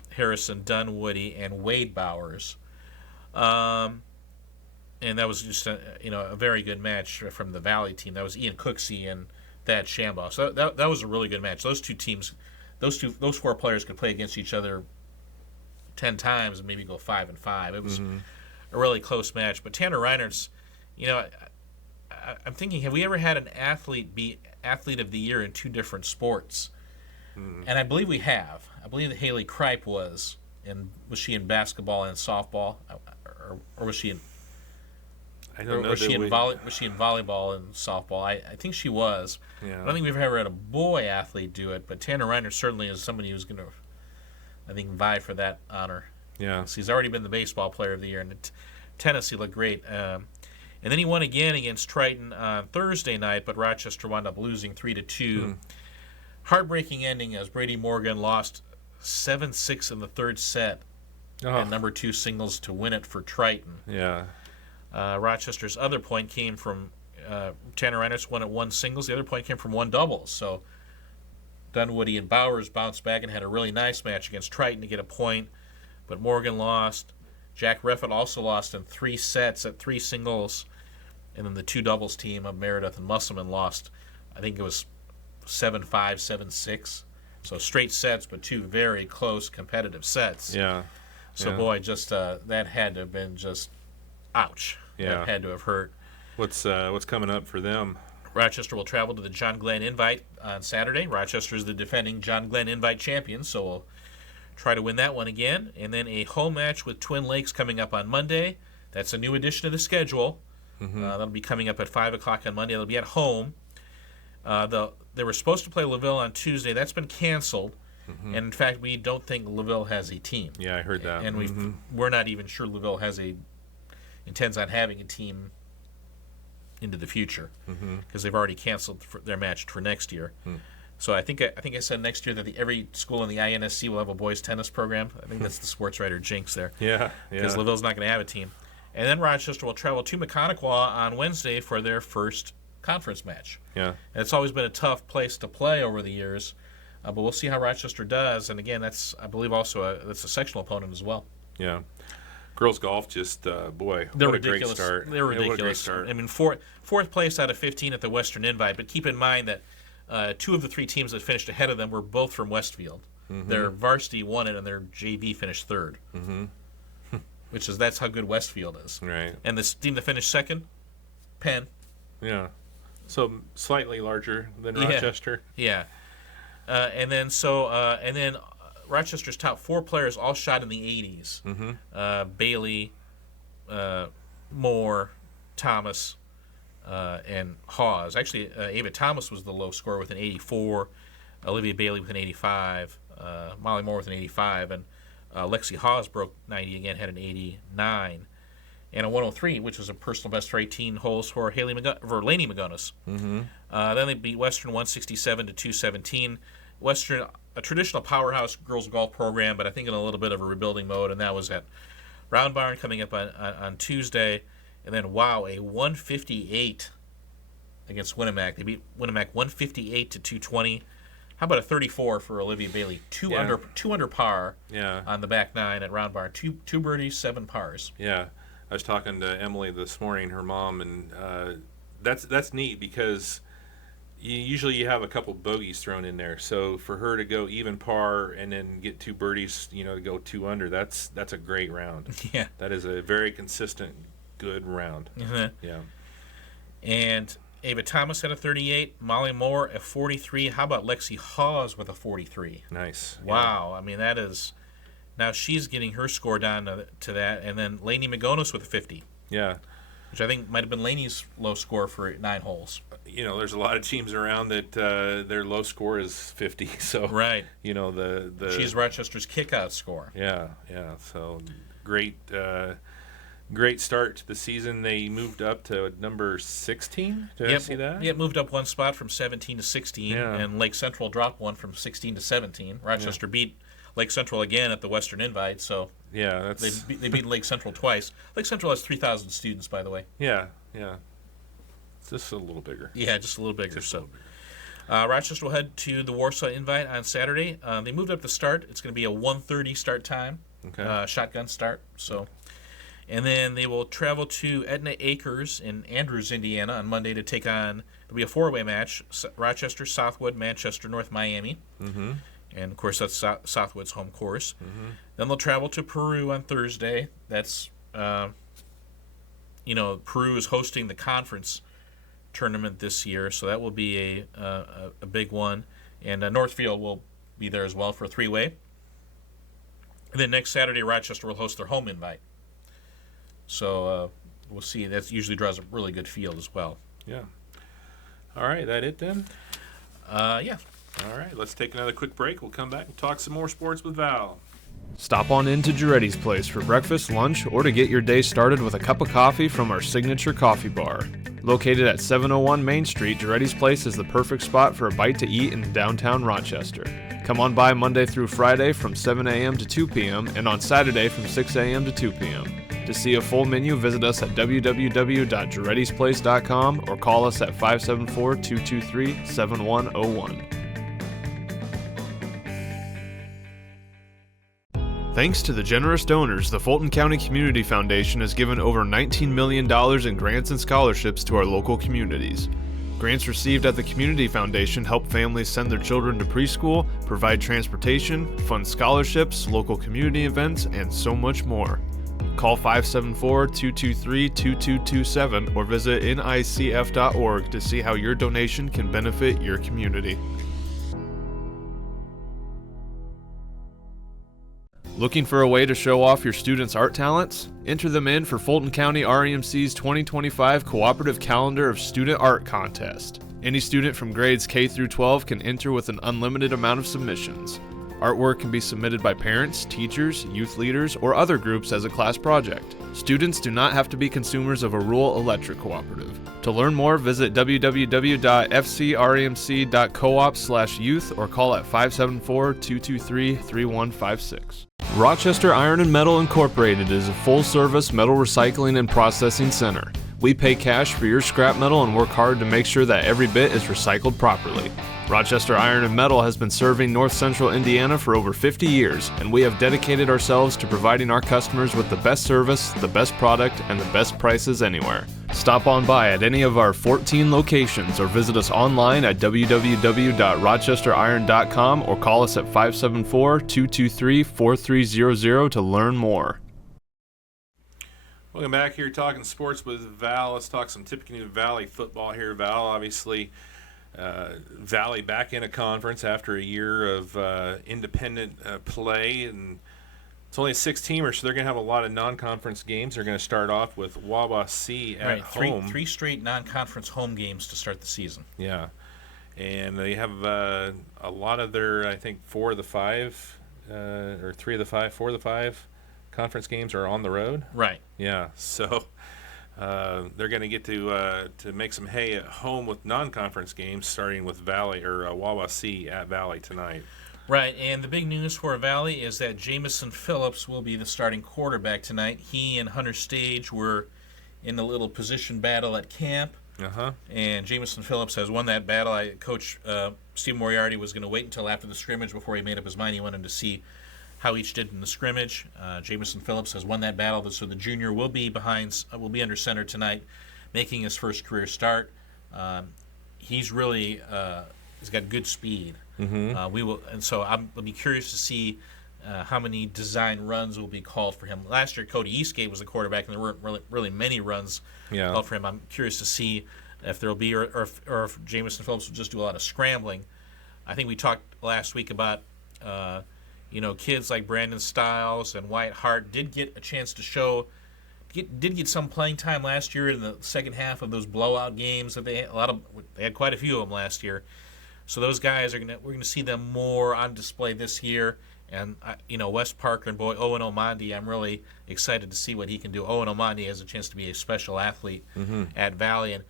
Harrison Dunwoody and Wade Bowers. And that was just a very good match from the Valley team. That was Ian Cooksey and Thad Shambaugh. So that was a really good match. Those 2 teams, those 4 players could play against each other 10 times and maybe go 5-5. It was a really close match. But Tanner Reinertz, I'm thinking, have we ever had an athlete be athlete of the year in 2 different sports? And I believe we have. I believe that Haley Kripe was she in basketball and softball, or was she in? I don't know. Was she in volleyball and softball? I think she was. Yeah. I don't think we've ever had a boy athlete do it, but Tanner Reiner certainly is somebody who's going to, I think, vie for that honor. Yeah. So he's already been the baseball player of the year, and tennis, he looked great. And then he won again against Triton on Thursday night, but Rochester wound up losing 3-2. Heartbreaking ending as Brady Morgan lost 7-6 in the 3rd set, and number 2 singles to win it for Triton. Yeah. Rochester's other point came from Tanner Reinertz won at 1 singles. The other point came from 1 doubles. So Dunwoody and Bowers bounced back and had a really nice match against Triton to get a point, but Morgan lost. Jack Reffett also lost in 3 sets at 3 singles, and then the 2 doubles team of Meredith and Musselman lost. I think it was 7-5, 7-6. So straight sets, but 2 very close competitive sets. Yeah. So boy, just that had to have been just ouch. Yeah. That had to have hurt. What's coming up for them? Rochester will travel to the John Glenn Invite on Saturday. Rochester is the defending John Glenn Invite champion, so we'll try to win that one again. And then a home match with Twin Lakes coming up on Monday. That's a new addition to the schedule. That'll be coming up at 5 o'clock on Monday. They'll be at home. They were supposed to play LaVille on Tuesday. That's been canceled. And in fact, we don't think LaVille has a team. Yeah, I heard that. And we're not even sure LaVille intends on having a team into the future because they've already canceled their match for next year. So I think I said next year that every school in the INSC will have a boys tennis program. I think that's the sports writer jinx there. Yeah. Because LaVille's not going to have a team. And then Rochester will travel to Mechanicawa on Wednesday for their first conference match. Yeah. And it's always been a tough place to play over the years, but we'll see how Rochester does. And again, that's I believe also that's a sectional opponent as well. Yeah. Girls golf just boy, They're what ridiculous. a great start. They're ridiculous. What a great start. I mean, fourth place out of 15 at the Western Invite. But keep in mind that 2 of the 3 teams that finished ahead of them were both from Westfield. Their varsity won it, and their JV finished third. That's how good Westfield is. Right. And the team that finished second, Penn. Yeah. So slightly larger than Yeah. Rochester. Yeah. And then Rochester's top 4 players all shot in the 80s. Bailey, Moore, Thomas, and Hawes. Actually, Ava Thomas was the low scorer with an 84, Olivia Bailey with an 85, Molly Moore with an 85, and Lexi Hawes broke 90 again, had an 89, and a 103, which was a personal best for 18 holes for Laney McGuinness. Then they beat Western 167 to 217. Western, a traditional powerhouse girls golf program, but I think in a little bit of a rebuilding mode, and that was at Round Barn coming up on Tuesday. And then, wow, a 158 against Winnemac. They beat Winnemac 158 to 220. How about a 34 for Olivia Bailey? Two under par on the back 9 at Round Barn. Two birdies, 7 pars. Yeah. I was talking to Emily this morning, her mom, and that's neat because usually you have a couple bogeys thrown in there. So for her to go even par and then get 2 birdies, to go 2 under, that's a great round. Yeah. That is a very consistent, good round. Yeah. And Ava Thomas had a 38, Molly Moore a 43. How about Lexi Hawes with a 43? Nice. Wow. I mean, that is... Now she's getting her score down to that. And then Laney McGonis with a 50. Yeah. Which I think might have been Laney's low score for 9 holes. There's a lot of teams around that their low score is 50. So right. She's Rochester's kickout score. Yeah. So great start to the season. They moved up to number 16. Did I see that? Yeah, moved up 1 spot from 17 to 16, and Lake Central dropped 1 from 16 to 17. Rochester beat Lake Central again at the Western Invite, so they beat Lake Central twice. Lake Central has 3,000 students, by the way. Yeah. It's just a little bigger. Yeah, just a little bigger. Rochester will head to the Warsaw Invite on Saturday. They moved up the start. It's going to be a 1:30 start time, shotgun start. So, and then they will travel to Etna Acres in Andrews, Indiana, on Monday to take on. It'll be a 4-way match: Rochester, Southwood, Manchester, North Miami. And, of course, that's Southwood's home course. Then they'll travel to Peru on Thursday. That's, Peru is hosting the conference tournament this year, so that will be a big one. And Northfield will be there as well for a 3-way. And then next Saturday, Rochester will host their home invite. So we'll see. That usually draws a really good field as well. Yeah. All right, that it then? Yeah. All right, let's take another quick break. We'll come back and talk some more sports with Val. Stop on in to Giretti's Place for breakfast, lunch, or to get your day started with a cup of coffee from our signature coffee bar. Located at 701 Main Street, Giretti's Place is the perfect spot for a bite to eat in downtown Rochester. Come on by Monday through Friday from 7 a.m. to 2 p.m. and on Saturday from 6 a.m. to 2 p.m. To see a full menu, visit us at www.girettisplace.com or call us at 574-223-7101. Thanks to the generous donors, the Fulton County Community Foundation has given over $19 million in grants and scholarships to our local communities. Grants received at the Community Foundation help families send their children to preschool, provide transportation, fund scholarships, local community events, and so much more. Call 574-223-2227 or visit nicf.org to see how your donation can benefit your community. Looking for a way to show off your students' art talents? Enter them in for Fulton County REMC's 2025 Cooperative Calendar of Student Art Contest. Any student from grades K through 12 can enter with an unlimited amount of submissions. Artwork can be submitted by parents, teachers, youth leaders, or other groups as a class project. Students do not have to be consumers of a rural electric cooperative. To learn more, visit www.fcremc.coop/youth or call at 574-223-3156. Rochester Iron and Metal Incorporated is a full-service metal recycling and processing center. We pay cash for your scrap metal and work hard to make sure that every bit is recycled properly. Rochester Iron and Metal has been serving North Central Indiana for over 50 years, and we have dedicated ourselves to providing our customers with the best service, the best product, and the best prices anywhere. Stop on by at any of our 14 locations or visit us online at www.rochesteriron.com or call us at 574-223-4300 to learn more. Welcome back here, talking sports with Val. Let's talk some Tippecanoe Valley football here, Val. Obviously, Valley back in a conference after a year of independent play, and it's only a 6-teamer, so they're going to have a lot of non-conference games. They're going to start off with Wawasee at home. Three straight non-conference home games to start the season. Yeah, and they have a lot of their, I think, 4 of the 5 conference games are on the road. Right. Yeah, so they're going to get to make some hay at home with non-conference games, starting with Valley or Wawasee at Valley tonight. Right, and the big news for Valley is that Jamison Phillips will be the starting quarterback tonight. He and Hunter Stage were in a little position battle at camp, and Jamison Phillips has won that battle. Coach Steve Moriarty was going to wait until after the scrimmage before he made up his mind. He wanted to see how each did in the scrimmage. Jamison Phillips has won that battle, so the junior will be under center tonight, making his first career start. He's really he's got good speed. I'll be curious to see how many design runs will be called for him. Last year, Cody Eastgate was the quarterback, and there weren't really many runs called for him. I'm curious to see if there'll be, or if Jamison Phillips will just do a lot of scrambling. I think we talked last week about kids like Brandon Stiles and Wyatt Hart did get a chance to did get some playing time last year in the second half of those blowout games that they had quite a few of them last year. So those guys we're gonna see them more on display this year. And Wes Parker and Owen Omandi, I'm really excited to see what he can do. Owen Omandi has a chance to be a special athlete at Valley, and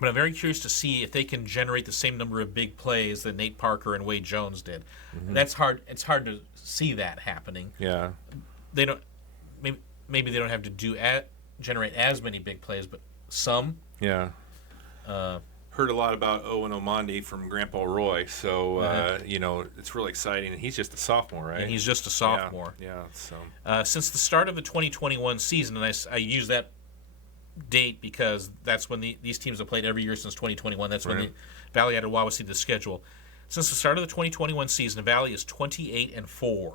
but I'm very curious to see if they can generate the same number of big plays that Nate Parker and Wade Jones did. And that's hard. It's hard to see that happening. Yeah, they don't. Maybe they don't have to generate as many big plays, but some. Yeah. Heard a lot about Owen Omandi from Grandpa Roy, so it's really exciting. And he's just a sophomore, right? And he's just a sophomore. Yeah. So since the start of the 2021 season, and I use that date because that's when these teams have played every year since 2021. That's when the Valley added Wawasee to the schedule. Since the start of the 2021 season, the Valley is 28-4.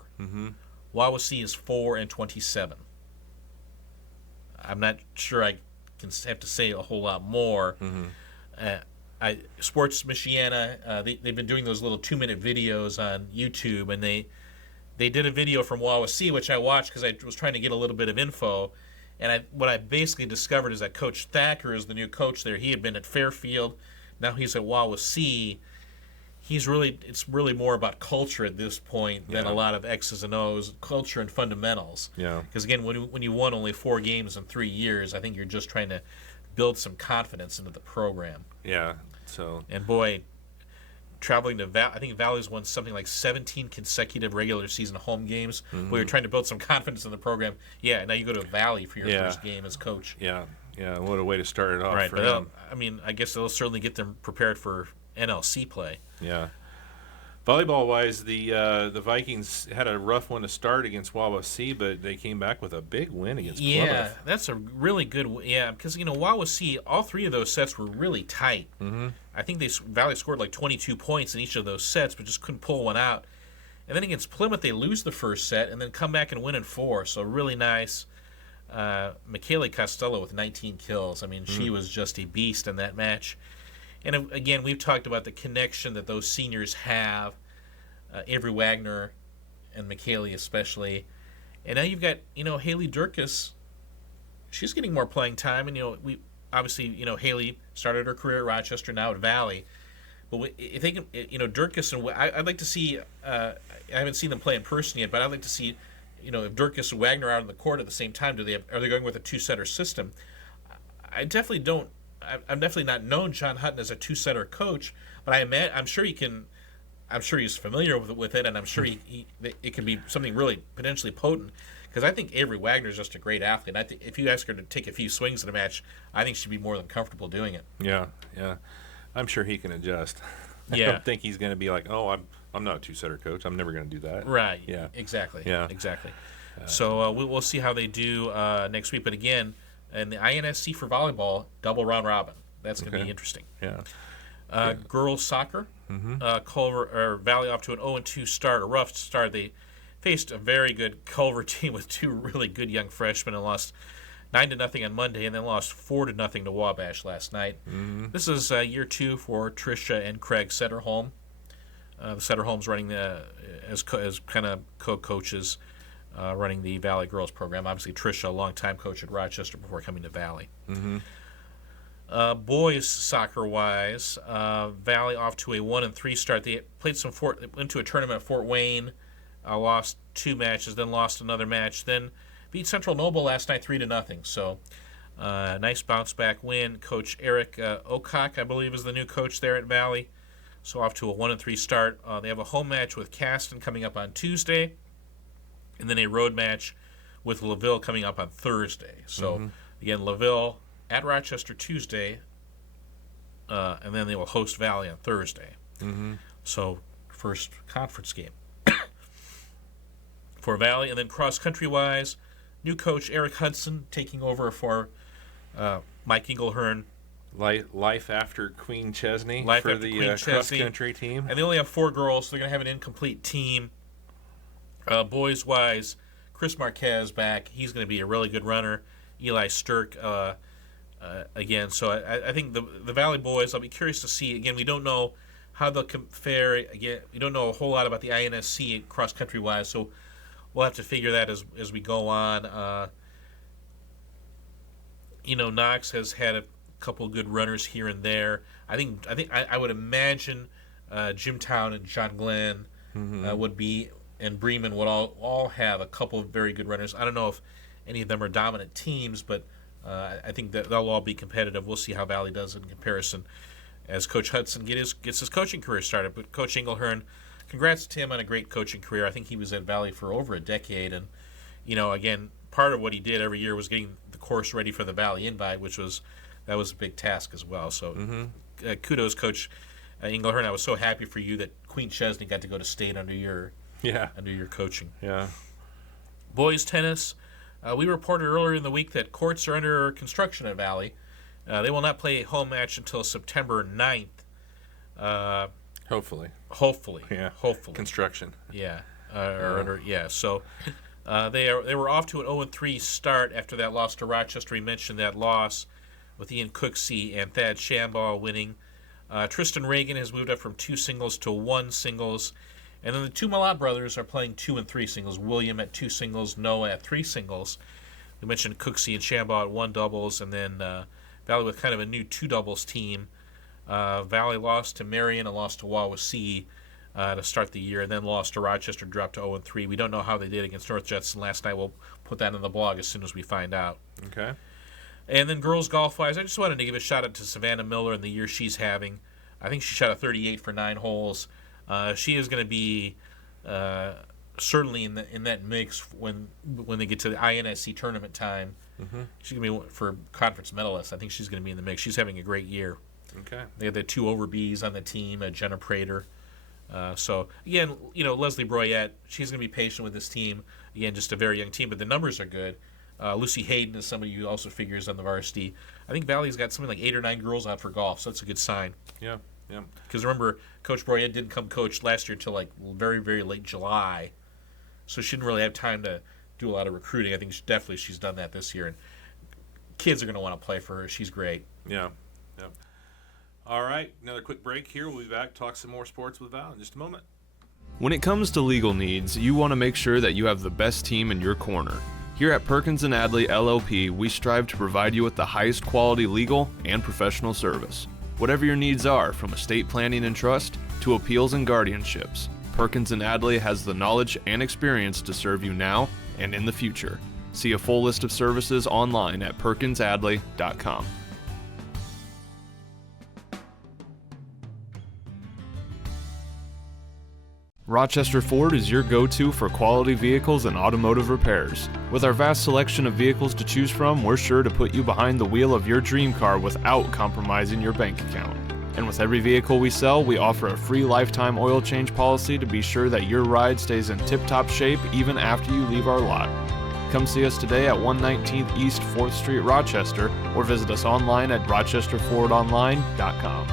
Wawasee is 4-27. I'm not sure I can have to say a whole lot more. Sports Michiana, they've been doing those little 2-minute videos on YouTube, and they did a video from Wawasee, which I watched because I was trying to get a little bit of info. And what I basically discovered is that Coach Thacker is the new coach there. He had been at Fairfield. Now he's at Wawasee. It's really more about culture at this point than a lot of X's and O's, culture and fundamentals. Yeah. Because, again, when you won only 4 games in 3 years, I think you're just trying to build some confidence into the program. Yeah. So. And, boy, traveling to I think Valley's won something like 17 consecutive regular season home games. Where you're trying to build some confidence in the program. Yeah, now you go to Valley for your first game as coach. Yeah, what a way to start it off. Right, for but him. I guess they'll certainly get them prepared for NLC play. Yeah. Volleyball-wise, the Vikings had a rough one to start against Wawasee, but they came back with a big win against Plymouth. Yeah, that's a really good because, Wawasee, all 3 of those sets were really tight. I think Valley scored like 22 points in each of those sets, but just couldn't pull one out. And then against Plymouth, they lose the first set and then come back and win in 4. So really nice. Michaela Costello with 19 kills. I mean, she was just a beast in that match. And again, we've talked about the connection that those seniors have, Avery Wagner and Michaela especially. And now you've got, Haley Durkis. She's getting more playing time. And, we obviously, Haley started her career at Rochester, now at Valley. But if they can, Durkis and I'd like to see. I haven't seen them play in person yet, but I'd like to see, if Durkis and Wagner are out on the court at the same time. Are they going with a two-setter system? I definitely don't. I've definitely not known John Hutton as a two-setter coach, but I'm sure he can. I'm sure he's familiar with it, and I'm sure it can be something really potentially potent. Because I think Avery Wagner is just a great athlete. I think if you ask her to take a few swings in a match, I think she'd be more than comfortable doing it. Yeah. I'm sure he can adjust. Yeah. I don't think he's going to be like, oh, I'm not a two-setter coach. I'm never going to do that. Right. Yeah. Exactly. Yeah. Exactly. So we'll see how they do next week. But again, in the INSC for volleyball, double round robin. That's going to be interesting. Yeah. Girls soccer, Culver or Valley off to an 0-2 start, a rough start. They faced a very good Culver team with two really good young freshmen and lost 9-0 on Monday, and then lost 4-0 to Wabash last night. This is year 2 for Tricia and Craig Setterholm. The Setterholms running as kind of co-coaches, running the Valley girls program. Obviously, Tricia, a longtime coach at Rochester before coming to Valley. Boys soccer-wise, Valley off to a 1-3 start. They played went to a tournament at Fort Wayne, lost 2 matches, then lost another match, then beat Central Noble last night 3-0. So, nice bounce-back win. Coach Eric Ocock, I believe, is the new coach there at Valley. So off to a 1-3 start. They have a home match with Caston coming up on Tuesday, and then a road match with LaVille coming up on Thursday. So, again, LaVille at Rochester Tuesday, and then they will host Valley on Thursday. So, first conference game for Valley. And then cross-country-wise, new coach Eric Hudson taking over for Mike Engelhern. Life after Queen Chesney for the Queen Chesney. cross-country team. And they only have 4 girls, so they're going to have an incomplete team. Boys-wise, Chris Marquez back. He's going to be a really good runner. Eli Sturck again. So I think the Valley boys, I'll be curious to see. Again, we don't know how they'll fare. Again, we don't know a whole lot about the INSC cross-country-wise, so we'll have to figure that as we go on. Knox has had a couple good runners here and there. I would imagine Jimtown and John Glenn would be, and Bremen would all have a couple of very good runners. I don't know if any of them are dominant teams, but I think that they'll all be competitive. We'll see how Valley does in comparison as Coach Hudson gets his coaching career started. But Coach Engelhern, congrats to him on a great coaching career. I think he was at Valley for over a decade, and again, part of what he did every year was getting the course ready for the Valley Invite, that was a big task as well. So kudos, Coach Engelhern. I was so happy for you that Queen Chesney got to go to state under your coaching. Yeah. Boys tennis. We reported earlier in the week that courts are under construction at Valley. They will not play a home match until September 9th. Hopefully. Yeah. Hopefully. Construction. Yeah. So they were off to an 0-3 start after that loss to Rochester. We mentioned that loss with Ian Cooksey and Thad Shambaugh winning. Tristan Reagan has moved up from 2 singles to 1 singles. And then the 2 Malott brothers are playing 2 and 3 singles. William at 2 singles, Noah at 3 singles. We mentioned Cooksey and Shambaugh at 1 doubles, and then Valley with kind of a new 2 doubles team. Valley lost to Marion and lost to Wawasee to start the year, and then lost to Rochester, dropped to 0-3. We don't know how they did against North Judson last night. We'll put that on the blog as soon as we find out. Okay. And then girls golf-wise, I just wanted to give a shout-out to Savannah Miller and the year she's having. I think she shot a 38 for 9 holes. She is going to be certainly in that mix when they get to the INSC tournament time. She's going to be for conference medalist. I think she's going to be in the mix. She's having a great year. Okay. They have the 2 Overbys on the team, Jenna Prater. So again, Leslie Broyette, she's going to be patient with this team. Again, just a very young team, but the numbers are good. Lucy Hayden is somebody who also figures on the varsity. I think Valley's got something like 8 or 9 girls out for golf, so that's a good sign. Yeah. Because remember, Coach Broyette didn't come coach last year until like very, very late July, so she didn't really have time to do a lot of recruiting. I think she's done that this year, and kids are going to want to play for her. She's great. Yeah. All right, another quick break here. We'll be back, talk some more sports with Val in just a moment. When it comes to legal needs, you want to make sure that you have the best team in your corner. Here at Perkins & Adley LLP, we strive to provide you with the highest quality legal and professional service. Whatever your needs are, from estate planning and trust to appeals and guardianships, Perkins and Adley has the knowledge and experience to serve you now and in the future. See a full list of services online at perkinsadley.com. Rochester Ford is your go-to for quality vehicles and automotive repairs. With our vast selection of vehicles to choose from, we're sure to put you behind the wheel of your dream car without compromising your bank account. And with every vehicle we sell, we offer a free lifetime oil change policy to be sure that your ride stays in tip-top shape even after you leave our lot. Come see us today at 119th East 4th Street, Rochester, or visit us online at rochesterfordonline.com.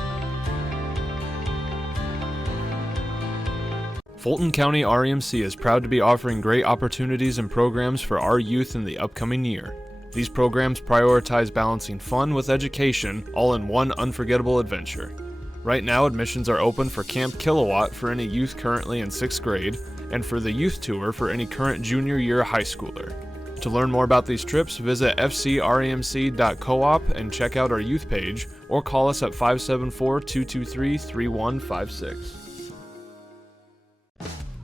Fulton County REMC is proud to be offering great opportunities and programs for our youth in the upcoming year. These programs prioritize balancing fun with education, all in one unforgettable adventure. Right now, admissions are open for Camp Kilowatt for any youth currently in 6th grade, and for the youth tour for any current junior year high schooler. To learn more about these trips, visit fcremc.coop and check out our youth page, or call us at 574-223-3156.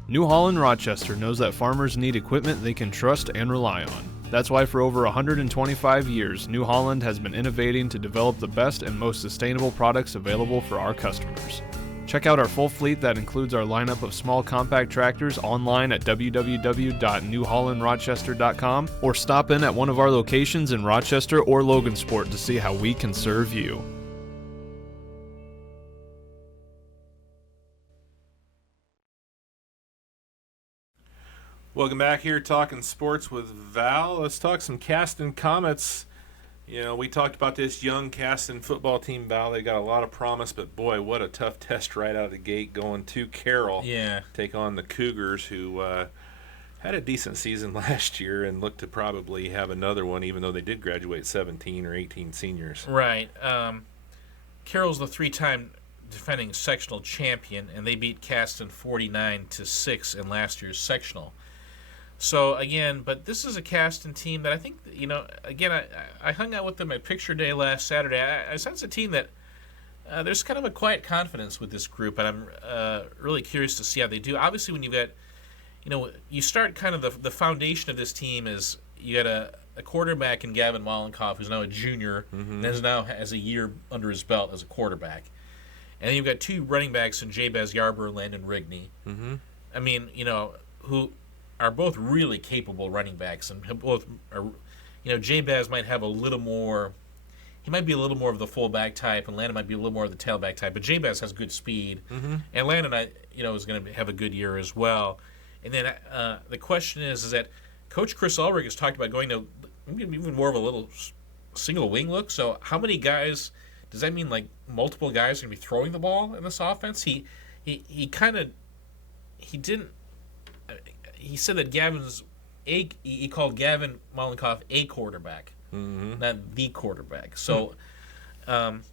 New Holland Rochester knows that farmers need equipment they can trust and rely on. That's why for over 125 years, New Holland has been innovating to develop the best and most sustainable products available for our customers. Check out our full fleet that includes our lineup of small compact tractors online at www.newhollandrochester.com, or stop in at one of our locations in Rochester or Logansport to see how we can serve you. Welcome back here, talking sports with Val. Let's talk some Caston Comets. You know, we talked about this young Caston football team, Val. They got a lot of promise, but boy, what a tough test right out of the gate going to Carroll. Yeah. Take on the Cougars, who had a decent season last year and look to probably have another one, even though they did graduate 17 or 18 seniors. Right. Carroll's the three-time defending sectional champion, and they beat Caston 49-6 in last year's sectional. So, again, but this is a Caston team that I think, you know, again, I hung out with them at Picture Day last Saturday. I sense a team that there's kind of a quiet confidence with this group, and I'm really curious to see how they do. Obviously, when you've got, you know, you start kind of the foundation of this team is you got a quarterback in Gavin Mollenkoff, who's now a junior, and has a year under his belt as a quarterback. And then you've got two running backs in Jabez Yarber and Landon Rigney. I mean, you know, who are both really capable running backs, and both are, you know, Jabez might have a little more, he might be a little more of the fullback type, and Landon might be a little more of the tailback type, but Jabez has good speed, and Landon, is going to have a good year as well. And then the question is that Coach Chris Ulrich has talked about going to even more of a little single wing look, so how many guys, does that mean like multiple guys are going to be throwing the ball in this offense? He said that he called Gavin Mollenkoff a quarterback, not the quarterback. So, and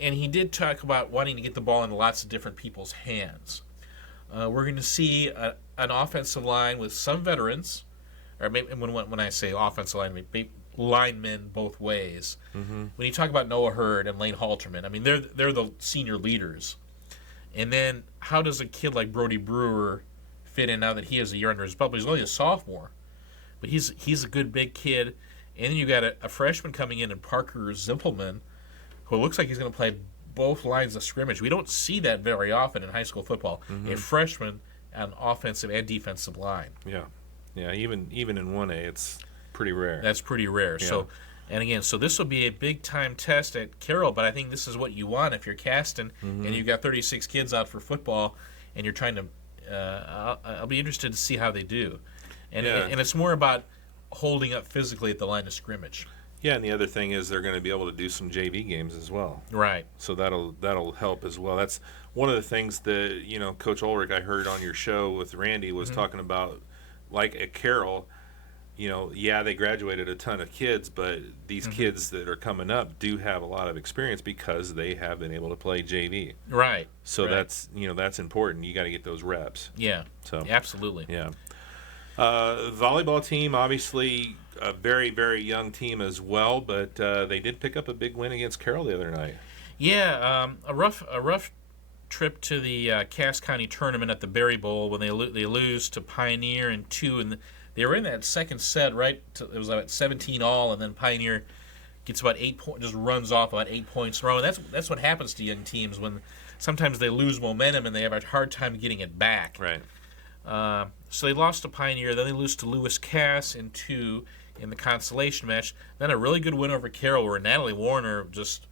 he did talk about wanting to get the ball into lots of different people's hands. We're going to see an offensive line with some veterans, or maybe when I say offensive line, maybe linemen both ways. When you talk about Noah Hurd and Lane Halterman, I mean they're the senior leaders. And then how does a kid like Brody Brewer fit in now that he has a year under his belt? But he's only a sophomore, but he's a good big kid. And then you got a freshman coming in Parker Zimpelman, who looks like he's going to play both lines of scrimmage. We don't see that very often in high school football. A freshman on offensive and defensive line. Yeah, even in 1A, it's pretty rare. That's pretty rare. Yeah. So, and again, so this will be a big time test at Carroll, but I think this is what you want if you're Caston and you've got 36 kids out for football, and you're trying to. I'll be interested to see how they do, and it's more about holding up physically at the line of scrimmage. Yeah, and the other thing is they're going to be able to do some JV games as well. Right. So that'll help as well. That's one of the things that Coach Ulrich, I heard on your show with Randy, was talking about, like at Carroll. They graduated a ton of kids, but these kids that are coming up do have a lot of experience because they have been able to play JV. Right. So that's important. You got to get those reps. Yeah. So absolutely. Yeah. Volleyball team, obviously, a very, very young team as well, but they did pick up a big win against Carroll the other night. Yeah, a rough trip to the Cass County tournament at the Berry Bowl when they lose to Pioneer in 2, and they were in that second set it was about 17 all, and then Pioneer gets about 8 points, just runs off about 8 points in a row. And that's what happens to young teams when sometimes they lose momentum and they have a hard time getting it back. Right. So they lost to Pioneer, then they lose to Lewis Cass in 2 in the consolation match. Then a really good win over Carroll where Natalie Warner just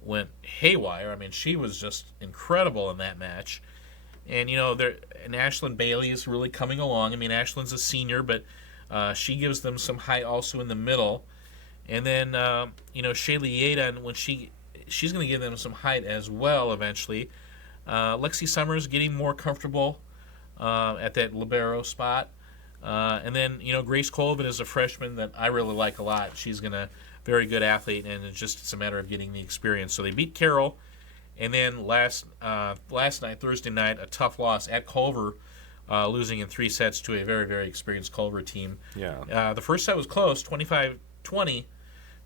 went haywire. I mean, she was just incredible in that match. And, and Ashlyn Bailey is really coming along. I mean, Ashlyn's a senior, but she gives them some height also in the middle. And then, Shaylee Yeda, when she's going to give them some height as well eventually. Lexi Summers getting more comfortable at that libero spot. And then, Grace Colvin is a freshman that I really like a lot. She's very good athlete, and it's a matter of getting the experience. So they beat Carroll. And then last night, Thursday night, a tough loss at Culver, losing in 3 sets to a very, very experienced Culver team. Yeah. The first set was close, 25-20,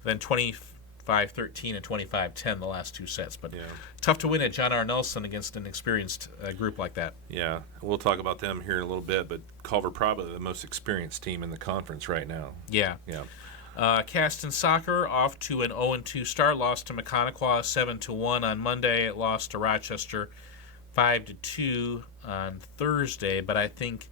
then 25-13 and 25-10 the last 2 sets. But tough to win at John R. Nelson against an experienced group like that. Yeah, we'll talk about them here in a little bit, but Culver probably the most experienced team in the conference right now. Yeah. Yeah. Caston Soccer off to an 0-2 start, lost to Mechaniqua 7-1 on Monday. It lost to Rochester 5-2 on Thursday. But I think,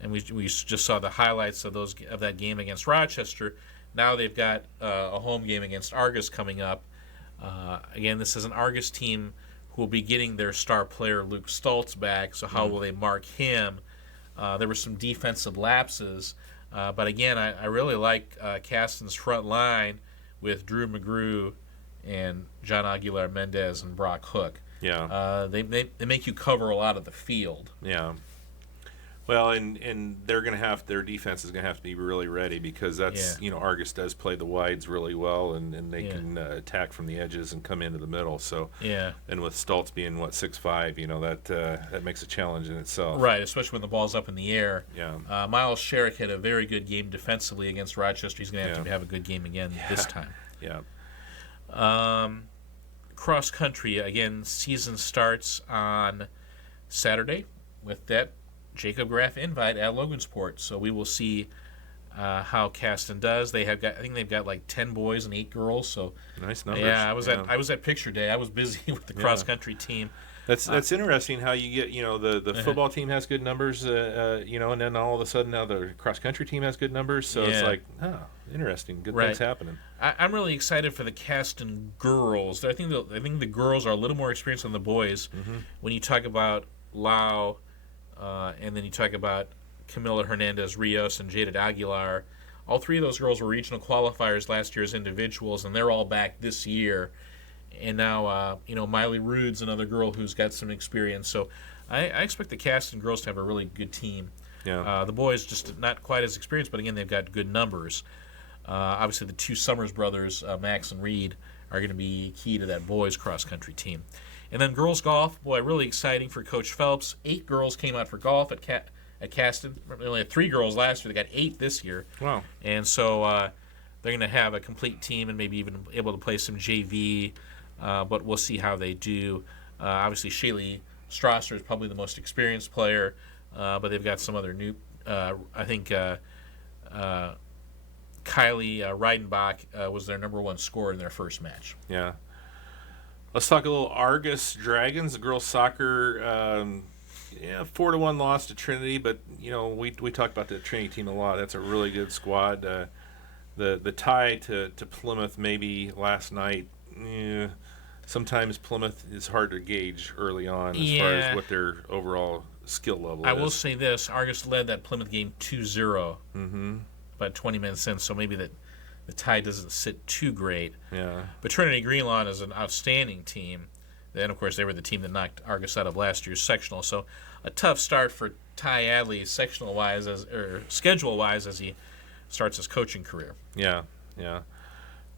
and we just saw the highlights of that game against Rochester. Now they've got a home game against Argus coming up. Again, this is an Argus team who will be getting their star player Luke Stoltz back. So how will they mark him? There were some defensive lapses. But again, I really like Caston's front line with Drew McGrew and John Aguilar Mendez and Brock Hook. Yeah. They make you cover a lot of the field. Yeah. Well, and they're going to have their defense is going to have to be really ready because that's Argus does play the wides really well and they can attack from the edges and come into the middle. So and with Stoltz being 6'5", that makes a challenge in itself. Right, especially when the ball's up in the air. Yeah. Miles Sherrick had a very good game defensively against Rochester. He's going to have to have a good game again this time. Yeah. Cross country again. Season starts on Saturday with that Jacob Graff invite at Logansport. So we will see how Caston does. I think they've got like 10 boys and 8 girls. So nice numbers. Yeah, I was at picture day. I was busy with the cross country team. That's interesting how you get the football team has good numbers and then all of a sudden now the cross country team has good numbers. So it's like interesting. Good things happening. I'm really excited for the Caston girls. I think the girls are a little more experienced than the boys. Mm-hmm. When you talk about Lau. And then you talk about Camila Hernandez Rios and Jada Aguilar. All 3 of those girls were regional qualifiers last year as individuals, and they're all back this year. And now, Miley Rude's another girl who's got some experience. So I expect the Caston girls to have a really good team. Yeah. The boys just not quite as experienced, but again, they've got good numbers. Obviously, the 2 Summers brothers, Max and Reed, are going to be key to that boys cross-country team. And then girls golf, boy, really exciting for Coach Phelps. 8 girls came out for golf at Caston. They only had 3 girls last year. They got 8 this year. Wow. And so they're going to have a complete team and maybe even able to play some JV, but we'll see how they do. Obviously, Shaylee Strasser is probably the most experienced player, but they've got some other new, I think Kylie Reidenbach was their number 1 scorer in their first match. Yeah. Let's talk a little Argus Dragons, the girls soccer. 4-1 loss to Trinity, but we talk about the Trinity team a lot. That's a really good squad. The tie to Plymouth maybe last night. Sometimes Plymouth is hard to gauge early on as far as what their overall skill level is. I will say this: Argus led that Plymouth game 2-0. Mm-hmm. About 20 minutes in, so maybe the tie doesn't sit too great. Yeah. But Trinity Greenlawn is an outstanding team. Then, of course, they were the team that knocked Argus out of last year's sectional. So a tough start for Ty Adley sectional-wise or schedule-wise as he starts his coaching career. Yeah, yeah.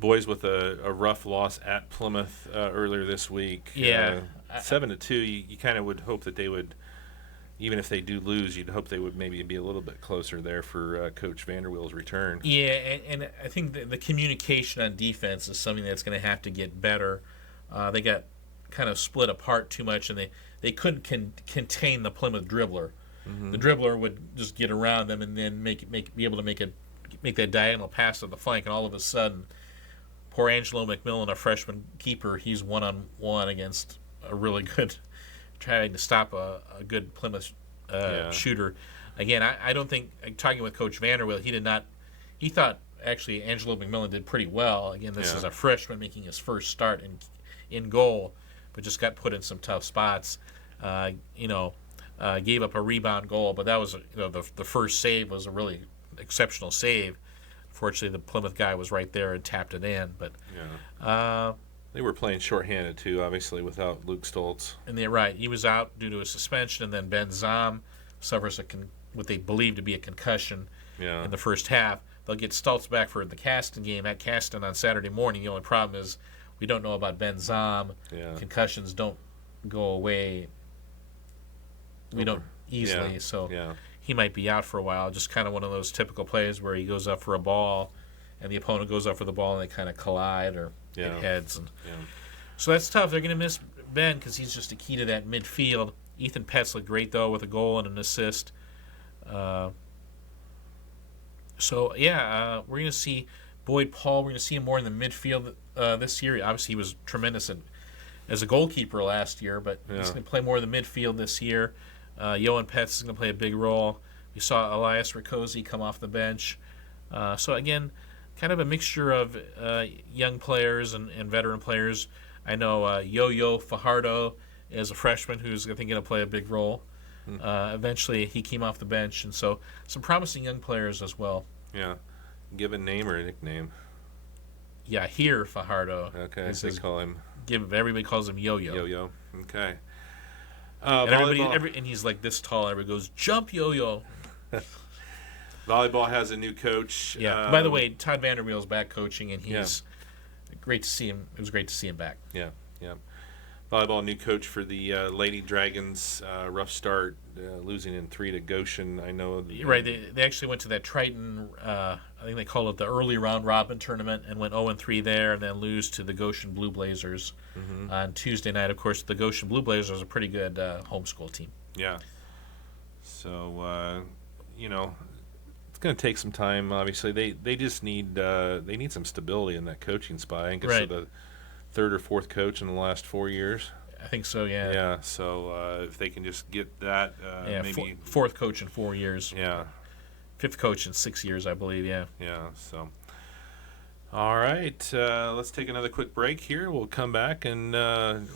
Boys with a rough loss at Plymouth earlier this week. Yeah. 7-2. You kind of would hope that they would, even if they do lose, you'd hope they would maybe be a little bit closer there for Coach Vanderweel's return. Yeah, and I think the communication on defense is something that's going to have to get better. They got kind of split apart too much, and they couldn't contain the Plymouth dribbler. The dribbler would just get around them and then be able to make that diagonal pass to the flank, and all of a sudden, poor Angelo McMillan, a freshman keeper, he's one-on-one against a really good, trying to stop a good Plymouth shooter. Again, I don't think, talking with Coach Vanderweel, he thought actually Angelo McMillan did pretty well. Again, this is a freshman making his first start in goal, but just got put in some tough spots. Gave up a rebound goal, but that was the first save was a really exceptional save. Fortunately, the Plymouth guy was right there and tapped it in. But they were playing shorthanded too, obviously, without Luke Stoltz. And they're right. He was out due to a suspension, and then Ben Zom suffers what they believe to be a concussion in the first half. They'll get Stoltz back for the Caston game at Caston on Saturday morning. The only problem is we don't know about Ben Zom. Concussions don't go away. We don't easily, so he might be out for a while. Just kind of one of those typical plays where he goes up for a ball, and the opponent goes up for the ball, and they kind of collide or hit heads. So that's tough. They're going to miss Ben because he's just a key to that midfield. Ethan Petz looked great, though, with a goal and an assist. We're going to see Boyd Paul. We're going to see him more in the midfield this year. Obviously, he was tremendous as a goalkeeper last year, but he's going to play more in the midfield this year. Johan Petz is going to play a big role. We saw Elias Riccozzi come off the bench. So, again, kind of a mixture of young players and veteran players. I know Yo-Yo Fajardo is a freshman who's, I think, going to play a big role. Eventually, he came off the bench, and so some promising young players as well. Yeah. Give a name or a nickname. Yahir Fajardo. Okay, they call him. Everybody calls him Yo-Yo. Yo-Yo. Okay. And he's like this tall. Everybody goes, "Jump, Yo-Yo." Volleyball has a new coach. Yeah. By the way, Todd Vanderweel's back coaching, and he's great to see him. It was great to see him back. Yeah. Volleyball new coach for the Lady Dragons. Rough start, losing in 3 to Goshen. I know. Right. They actually went to that Triton. I think they call it the early round robin tournament, and went 0-3 there, and then lose to the Goshen Blue Blazers on Tuesday night. Of course, the Goshen Blue Blazers are a pretty good homeschool team. Yeah. So it's going to take some time. Obviously, they just need some stability in that coaching spot. I think it's the third or fourth coach in the last 4 years. I think so, yeah. Yeah, so if they can just get that, maybe fourth coach in 4 years. Yeah. Fifth coach in 6 years, I believe, yeah. Yeah, so. All right, let's take another quick break here. We'll come back and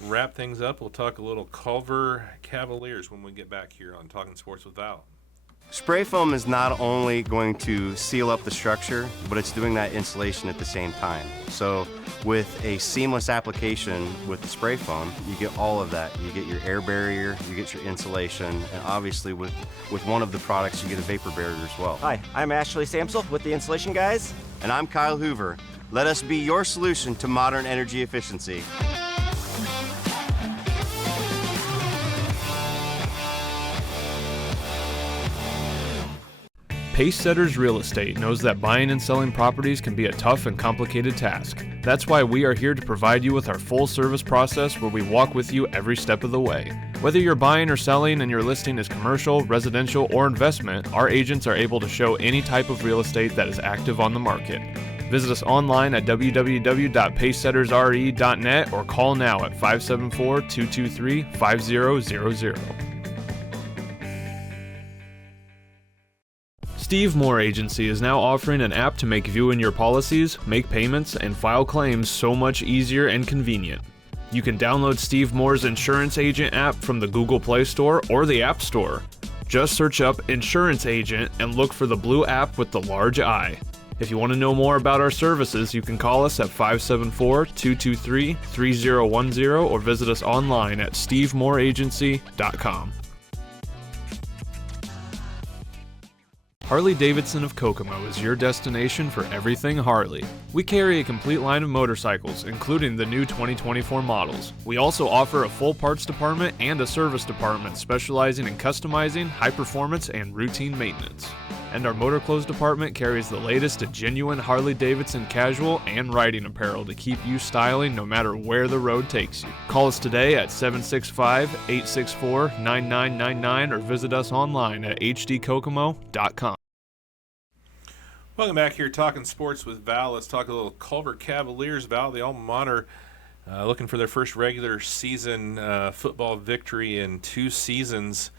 wrap things up. We'll talk a little Culver Cavaliers when we get back here on Talking Sports with Val. Spray foam is not only going to seal up the structure, but it's doing that insulation at the same time. So with a seamless application with the spray foam, you get all of that. You get your air barrier, you get your insulation, and obviously with one of the products, you get a vapor barrier as well. Hi, I'm Ashley Samsel with the Insulation Guys. And I'm Kyle Hoover. Let us be your solution to modern energy efficiency. Pacesetters Real Estate knows that buying and selling properties can be a tough and complicated task. That's why we are here to provide you with our full service process where we walk with you every step of the way. Whether you're buying or selling and your listing is commercial, residential, or investment, our agents are able to show any type of real estate that is active on the market. Visit us online at www.pacesettersre.net or call now at 574-223-5000. Steve Moore Agency is now offering an app to make viewing your policies, make payments, and file claims so much easier and convenient. You can download Steve Moore's Insurance Agent app from the Google Play Store or the App Store. Just search up Insurance Agent and look for the blue app with the large I. If you want to know more about our services, you can call us at 574-223-3010 or visit us online at stevemooreagency.com. Harley-Davidson of Kokomo is your destination for everything Harley. We carry a complete line of motorcycles, including the new 2024 models. We also offer a full parts department and a service department specializing in customizing, high performance, and routine maintenance. And our motor clothes department carries the latest in genuine Harley-Davidson casual and riding apparel to keep you styling no matter where the road takes you. Call us today at 765-864-9999 or visit us online at hdkokomo.com. Welcome back here, Talking Sports with Val. Let's talk a little Culver Cavaliers, Val, the alma mater, looking for their first regular season football victory in 2 seasons.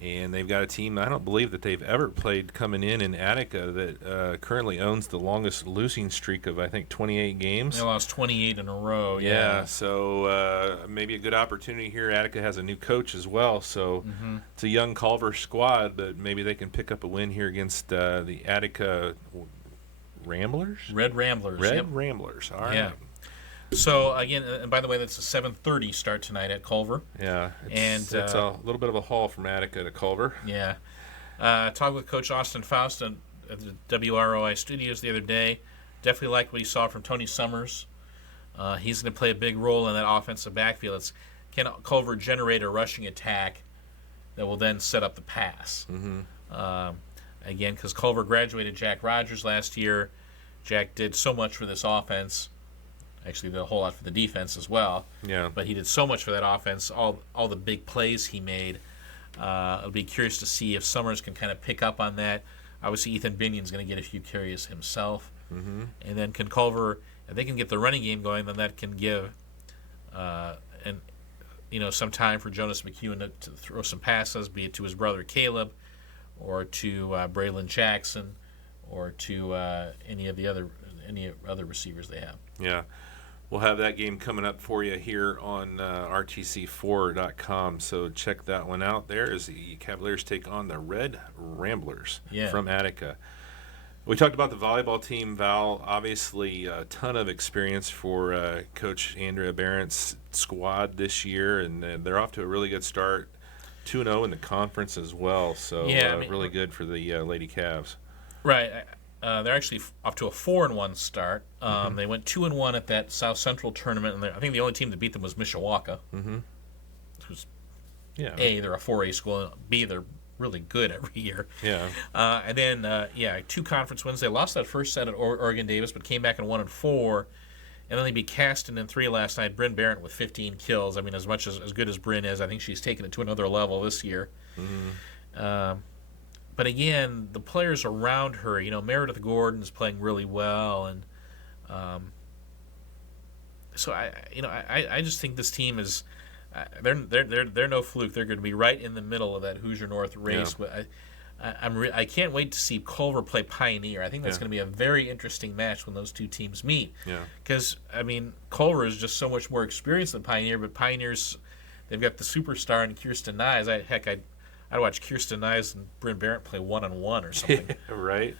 And they've got a team I don't believe that they've ever played coming in Attica that currently owns the longest losing streak of, I think, 28 games. They lost 28 in a row. Yeah, so maybe a good opportunity here. Attica has a new coach as well, so it's a young Culver squad, but maybe they can pick up a win here against the Attica Ramblers? Red Ramblers. Red yep. Ramblers, all right. Yeah. So, again, and by the way, that's a 7:30 start tonight at Culver. Yeah, And it's a little bit of a haul from Attica to Culver. Yeah. Talked with Coach Austin Faust at the WROI studios the other day. Definitely liked what he saw from Tony Summers. He's going to play a big role in that offensive backfield. Can Culver generate a rushing attack that will then set up the pass? Again, because Culver graduated Jack Rogers last year. Jack did so much for this offense. Actually, did a whole lot for the defense as well. Yeah. But he did so much for that offense, all the big plays he made. I'll be curious to see if Summers can kind of pick up on that. Obviously, Ethan Binion's going to get a few carries himself. And then can Culver, if they can get the running game going, then that can give some time for Jonas McEwen to throw some passes, be it to his brother Caleb or to Braylon Jackson or to any other receivers they have. Yeah. We'll have that game coming up for you here on RTC4.com, so check that one out there as the Cavaliers take on the Red Ramblers from Attica. We talked about the volleyball team, Val. Obviously, a ton of experience for Coach Andrea Barrett's squad this year, and they're off to a really good start, 2-0 in the conference as well, so really good for the Lady Cavs. Right. They're actually off to a 4-1 start. They went 2-1 at that South Central tournament, and I think the only team that beat them was Mishawaka, who's A, they're a 4A school, and B, they're really good every year. Yeah. And then 2 conference wins. They lost that first set at Oregon Davis, but came back and won in 4. And then they beat Caston in 3 last night. Bryn Barrett with 15 kills. I mean, as much as good as Bryn is, I think she's taken it to another level this year. But again, the players around her, Meredith Gordon is playing really well, and so I just think this team is they're no fluke. They're going to be right in the middle of that Hoosier North race. Yeah. I can't wait to see Culver play Pioneer. I think that's going to be a very interesting match when those two teams meet. Yeah. Because Culver is just so much more experienced than Pioneer, but Pioneer's they've got the superstar in Kirsten Nyes. I'd watch Kirsten Nyes and Bryn Barrett play 1-on-1 or something. Right.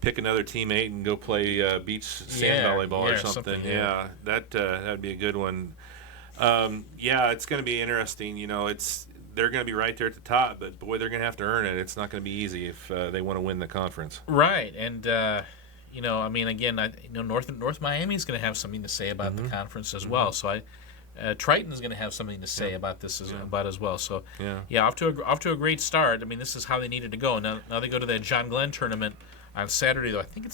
Pick another teammate and go play beach sand volleyball or something. Yeah, that would be a good one. It's going to be interesting. They're going to be right there at the top, but boy, they're going to have to earn it. It's not going to be easy if they want to win the conference. Right, and North Miami is going to have something to say about the conference as well. So Triton's going to have something to say about this as well. So off to a great start. I mean, this is how they needed to go. Now they go to that John Glenn tournament on Saturday. Though I think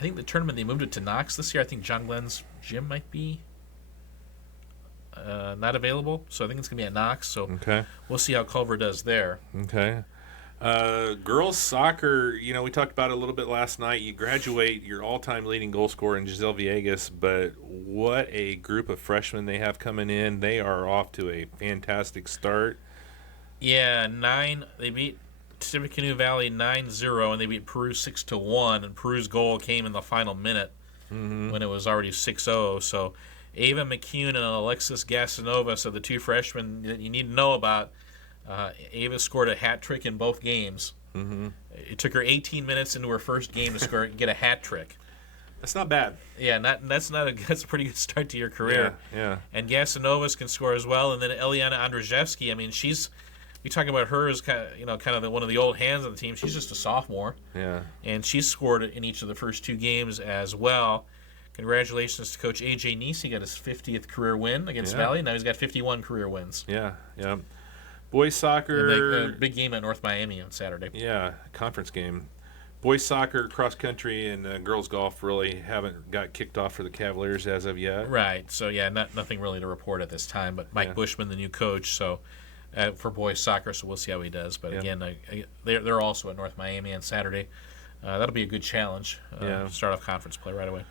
the tournament they moved it to Knox this year. I think John Glenn's gym might be not available, so I think it's going to be at Knox. So we'll see how Culver does there. Okay. Girls soccer, we talked about it a little bit last night. You graduate your all-time leading goal scorer in Giselle Villegas, but what a group of freshmen they have coming in. They are off to a fantastic start. Yeah, they beat Tippecanoe Valley 9-0, and they beat Peru 6-1, and Peru's goal came in the final minute when it was already 6-0. So Ava McCune and Alexis Gasanova, so the 2 freshmen that you need to know about. Ava scored a hat trick in both games. It took her 18 minutes into her first game to get a hat trick. That's not bad. Yeah, that's a pretty good start to your career. Yeah. And Gasanovas can score as well, and then Eliana Andrzejewski. I mean, she's you talk about her as kind of one of the old hands on the team. She's just a sophomore, Yeah. and she's scored in each of the first 2 games as well. Congratulations to Coach A.J. Nisi. Got his 50th career win against Valley. Now he's got 51 career wins. Yeah. Yeah. Boys soccer. The big game at North Miami on Saturday. Yeah, conference game. Boys soccer, cross country, and girls golf really haven't got kicked off for the Cavaliers as of yet. Right. So yeah, nothing really to report at this time. But Mike Yeah. Bushman, the new coach, so for boys soccer, so we'll see how he does. But Yeah. again, they're also at North Miami on Saturday. That'll be a good challenge. Yeah. Start off conference play right away.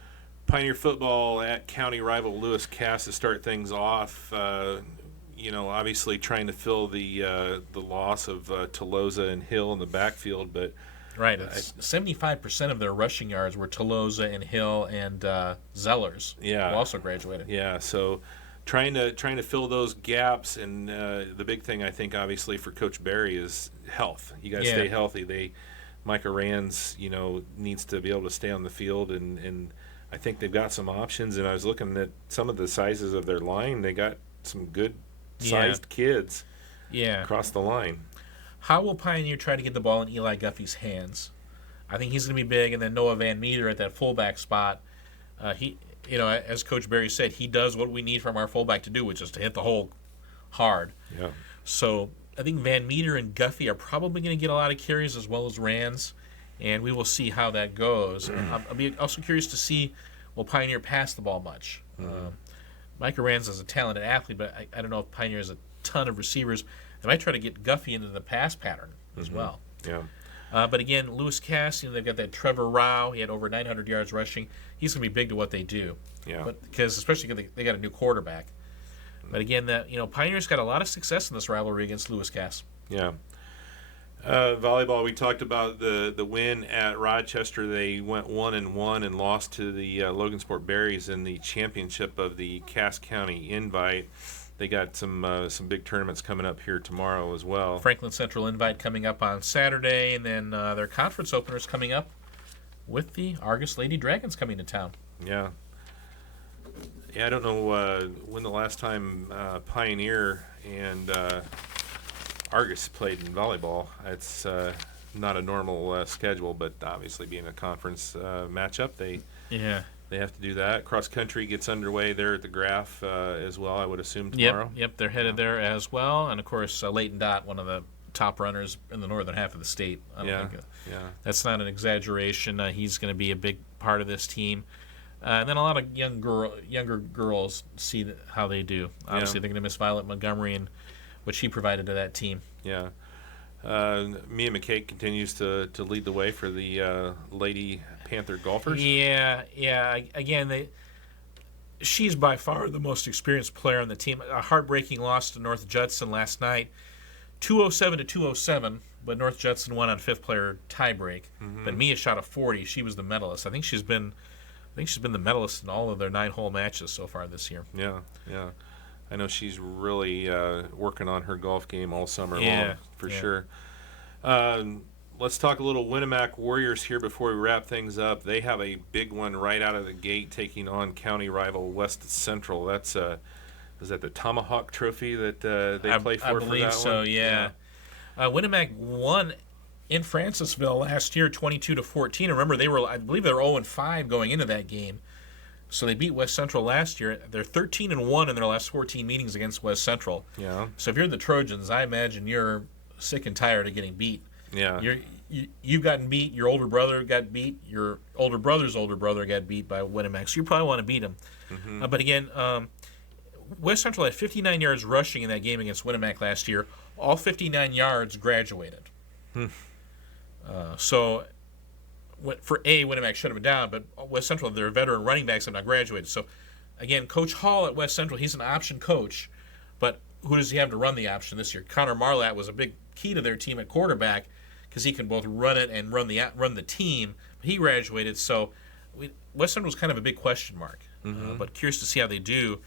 Pioneer football at county rival Lewis Cass to start things off. Obviously trying to fill the loss of Tolosa and Hill in the backfield, but Right. It's 75% of their rushing yards were Tolosa and Hill and Zellers, Yeah. who also graduated. yeah, so trying to fill those gaps, and the big thing I think obviously for Coach Barry is health. You got to Yeah. stay healthy. Micah Rands, needs to be able to stay on the field, and I think they've got some options. And I was looking at some of the sizes of their line. They got some good sized kids Yeah. across the line. How will Pioneer try to get the ball in Eli Guffey's hands? I think he's going to be big, and then Noah Van Meter at that fullback spot. As Coach Barry said, he does what we need from our fullback to do, which is to hit the hole hard. Yeah. So I think Van Meter and Guffey are probably going to get a lot of carries as well as Rands, and we will see how that goes. I'll be also curious to see, will Pioneer pass the ball much? Micah Rands is a talented athlete, but I don't know if Pioneer has a ton of receivers. They might try to get Guffey into the pass pattern as well. Yeah. But again, Lewis Cass, they've got that Trevor Rao. He had over 900 yards rushing. He's going to be big to what they do. Yeah. But because especially because they got a new quarterback. But again, Pioneer's got a lot of success in this rivalry against Lewis Cass. Yeah. Volleyball, we talked about the win at Rochester. They went 1-1 and lost to the Logansport Berries in the championship of the Cass County Invite. They got some big tournaments coming up here tomorrow as well. Franklin Central Invite coming up on Saturday, and then their conference openers coming up with the Argus Lady Dragons coming to town. Yeah. Yeah, I don't know when the last time Pioneer and Argus played in volleyball. It's not a normal schedule, but obviously being a conference matchup, they have to do that. Cross country gets underway there at the Graph as well, I would assume, tomorrow. Yep, they're headed there as well. And, of course, Leighton Dott, one of the top runners in the northern half of the state. I don't think that's not an exaggeration. He's going to be a big part of this team. And then a lot of younger girls see how they do. Obviously, they're going to miss Violet Montgomery and what she provided to that team. Yeah. Mia McKay continues to lead the way for the Lady Panther golfers. Yeah. Again, she's by far the most experienced player on the team. A heartbreaking loss to North Judson last night, 207 to 207. But North Judson won on fifth player tiebreak. But Mia shot a 40. She was the medalist. I think she's been the medalist in all of their 9-hole matches so far this year. Yeah. I know she's really working on her golf game all summer long, for sure. Let's talk a little Winamac Warriors here before we wrap things up. They have a big one right out of the gate taking on county rival West Central. That's is that the Tomahawk Trophy that they play for? I believe that so, one? yeah. Winamac won in Francisville last year 22-14. Remember, I believe they were 0-5 going into that game. So they beat West Central last year. They're 13-1 in their last 14 meetings against West Central. Yeah. So if you're the Trojans, I imagine you're sick and tired of getting beat. Yeah. You've gotten beat. Your older brother got beat. Your older brother's older brother got beat by Winamac. So you probably want to beat him. But again, West Central had 59 yards rushing in that game against Winamac last year. All 59 yards graduated. So Winamac shut him down, but West Central, their veteran running backs have not graduated. So, again, Coach Hall at West Central, he's an option coach, but who does he have to run the option this year? Connor Marlatt was a big key to their team at quarterback because he can both run it and run the team. He graduated, so West Central was kind of a big question mark. But curious to see how they do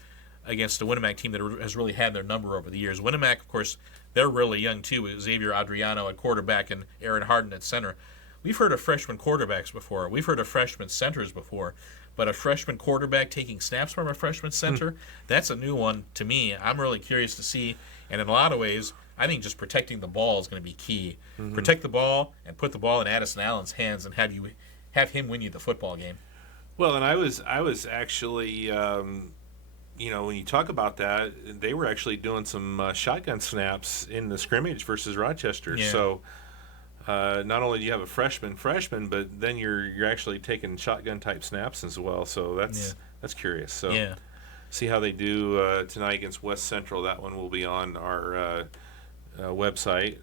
against a Winamac team that has really had their number over the years. Winamac, of course, they're really young too, with Xavier Adriano at quarterback and Aaron Harden at center. We've heard of freshman quarterbacks before. We've heard of freshman centers before. But a freshman quarterback taking snaps from a freshman center, that's a new one to me. I'm really curious to see. And in a lot of ways, I think just protecting the ball is going to be key. Protect the ball and put the ball in Addison Allen's hands and have him win you the football game. Well, and I was actually, when you talk about that, they were actually doing some shotgun snaps in the scrimmage versus Rochester. Yeah. So not only do you have a freshman, but then you're actually taking shotgun type snaps as well. So that's curious. So Yeah. see how they do tonight against West Central. That one will be on our website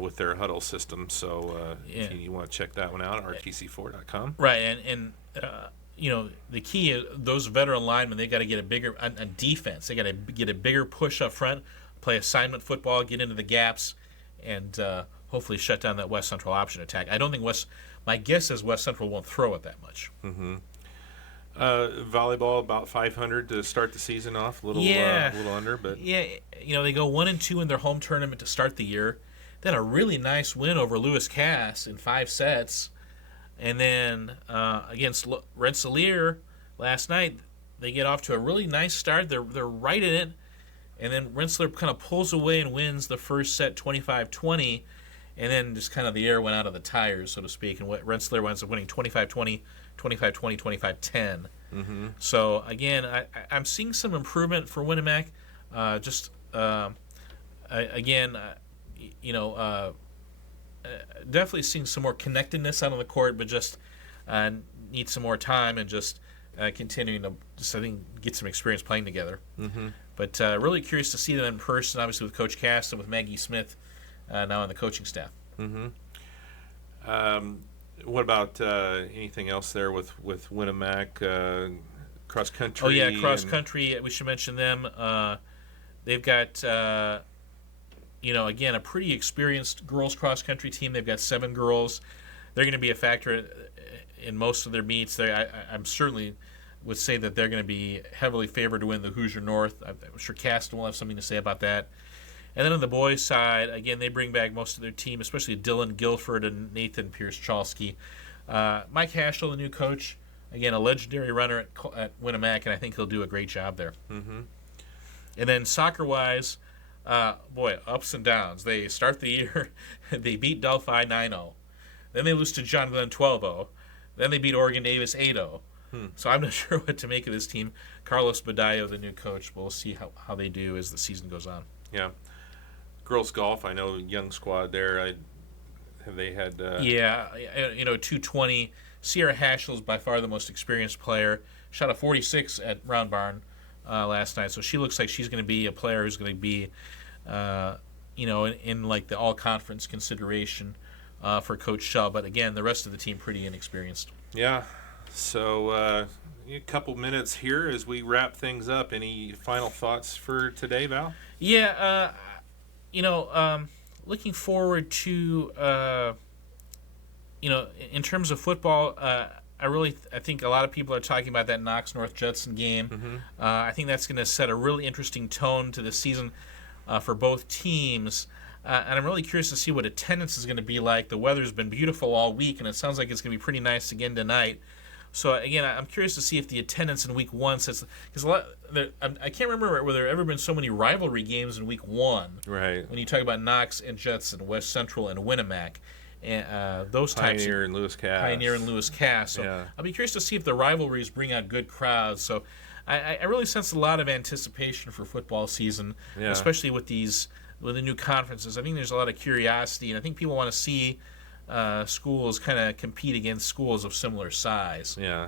with their huddle system. So if you want to check that one out, rtc4.com. Right, and the key is those veteran linemen, they got to get a bigger on defense. They got to get a bigger push up front, play assignment football, get into the gaps, and hopefully shut down that West Central option attack. I don't think my guess is West Central won't throw it that much. Volleyball about 500 to start the season off, a little under, but they go 1-2 in their home tournament to start the year, then a really nice win over Lewis Cass in 5 sets, and then against Rensselaer last night, they get off to a really nice start. They're right in it, and then Rensselaer kind of pulls away and wins the first set 25-20, and then just kind of the air went out of the tires, so to speak, and Rensselaer winds up winning 25-20. 25-20, 25-10. So again, I'm seeing some improvement for Winamac. Definitely seeing some more connectedness out on the court, but just need some more time and just continuing to I think get some experience playing together. But really curious to see them in person, obviously with Coach Cass and with Maggie Smith now on the coaching staff. What about anything else there with Winamac cross country? Oh yeah, cross country. We should mention them. They've got again a pretty experienced girls cross country team. They've got 7 girls. They're going to be a factor in most of their meets. I'm certainly would say that they're going to be heavily favored to win the Hoosier North. I'm sure Caston will have something to say about that. And then on the boys' side, again, they bring back most of their team, especially Dylan Guilford and Nathan Pierce-Chalsky. Mike Hashel, the new coach, again, a legendary runner at Winamac, and I think he'll do a great job there. And then soccer-wise, ups and downs. They start the year, they beat Delphi 9-0. Then they lose to John Glenn 12-0. Then they beat Oregon Davis 8-0. So I'm not sure what to make of this team. Carlos Badallo, the new coach, we'll see how they do as the season goes on. Yeah. Girls golf, I know young squad there. Have they had? 220. Sierra Hashel is by far the most experienced player. Shot a 46 at Round Barn last night, so she looks like she's going to be a player who's going to be, in like the all-conference consideration for Coach Shell. But again, the rest of the team pretty inexperienced. Yeah. So a couple minutes here as we wrap things up. Any final thoughts for today, Val? Yeah. Looking forward to, in terms of football, I think a lot of people are talking about that Knox North Judson game. I think that's going to set a really interesting tone to the season for both teams. And I'm really curious to see what attendance is going to be like. The weather's been beautiful all week, and it sounds like it's going to be pretty nice again tonight. So again, I'm curious to see if the attendance in Week 1 sets, because I can't remember whether there ever been so many rivalry games in Week 1. Right. When you talk about Knox and Judson, West Central and Winamac, and those types. Pioneer and Lewis Cass. So yeah. I'll be curious to see if the rivalries bring out good crowds. So I really sense a lot of anticipation for football season, especially with the new conferences. I think there's a lot of curiosity, and I think people want to see schools kind of compete against schools of similar size. Yeah.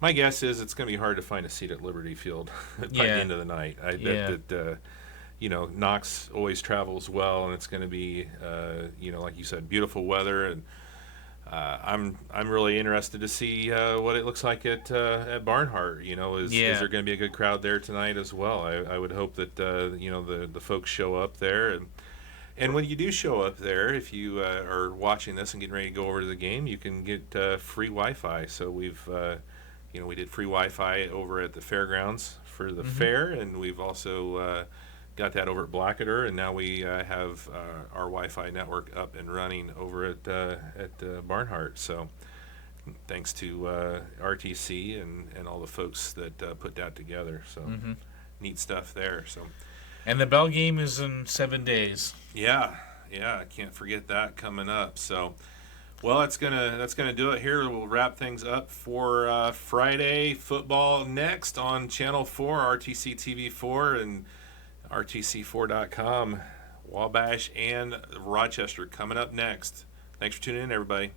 My guess is it's going to be hard to find a seat at Liberty Field by the end of the night. I bet that, Knox always travels well, and it's going to be, like you said, beautiful weather. And I'm really interested to see what it looks like at Barnhart. Is there going to be a good crowd there tonight as well? I would hope that, the folks show up there. And when you do show up there, if you are watching this and getting ready to go over to the game, you can get free Wi-Fi. So we've, we did free Wi-Fi over at the fairgrounds for the fair, and we've also got that over at Blackadder, and now we have our Wi-Fi network up and running over at Barnhart. So thanks to RTC and all the folks that put that together. So neat stuff there. So. And the Bell game is in 7 days. Yeah, I can't forget that coming up. So, well, that's gonna do it here. We'll wrap things up for Friday football next on Channel 4, RTC TV 4, and RTC4.com. Wabash and Rochester coming up next. Thanks for tuning in, everybody.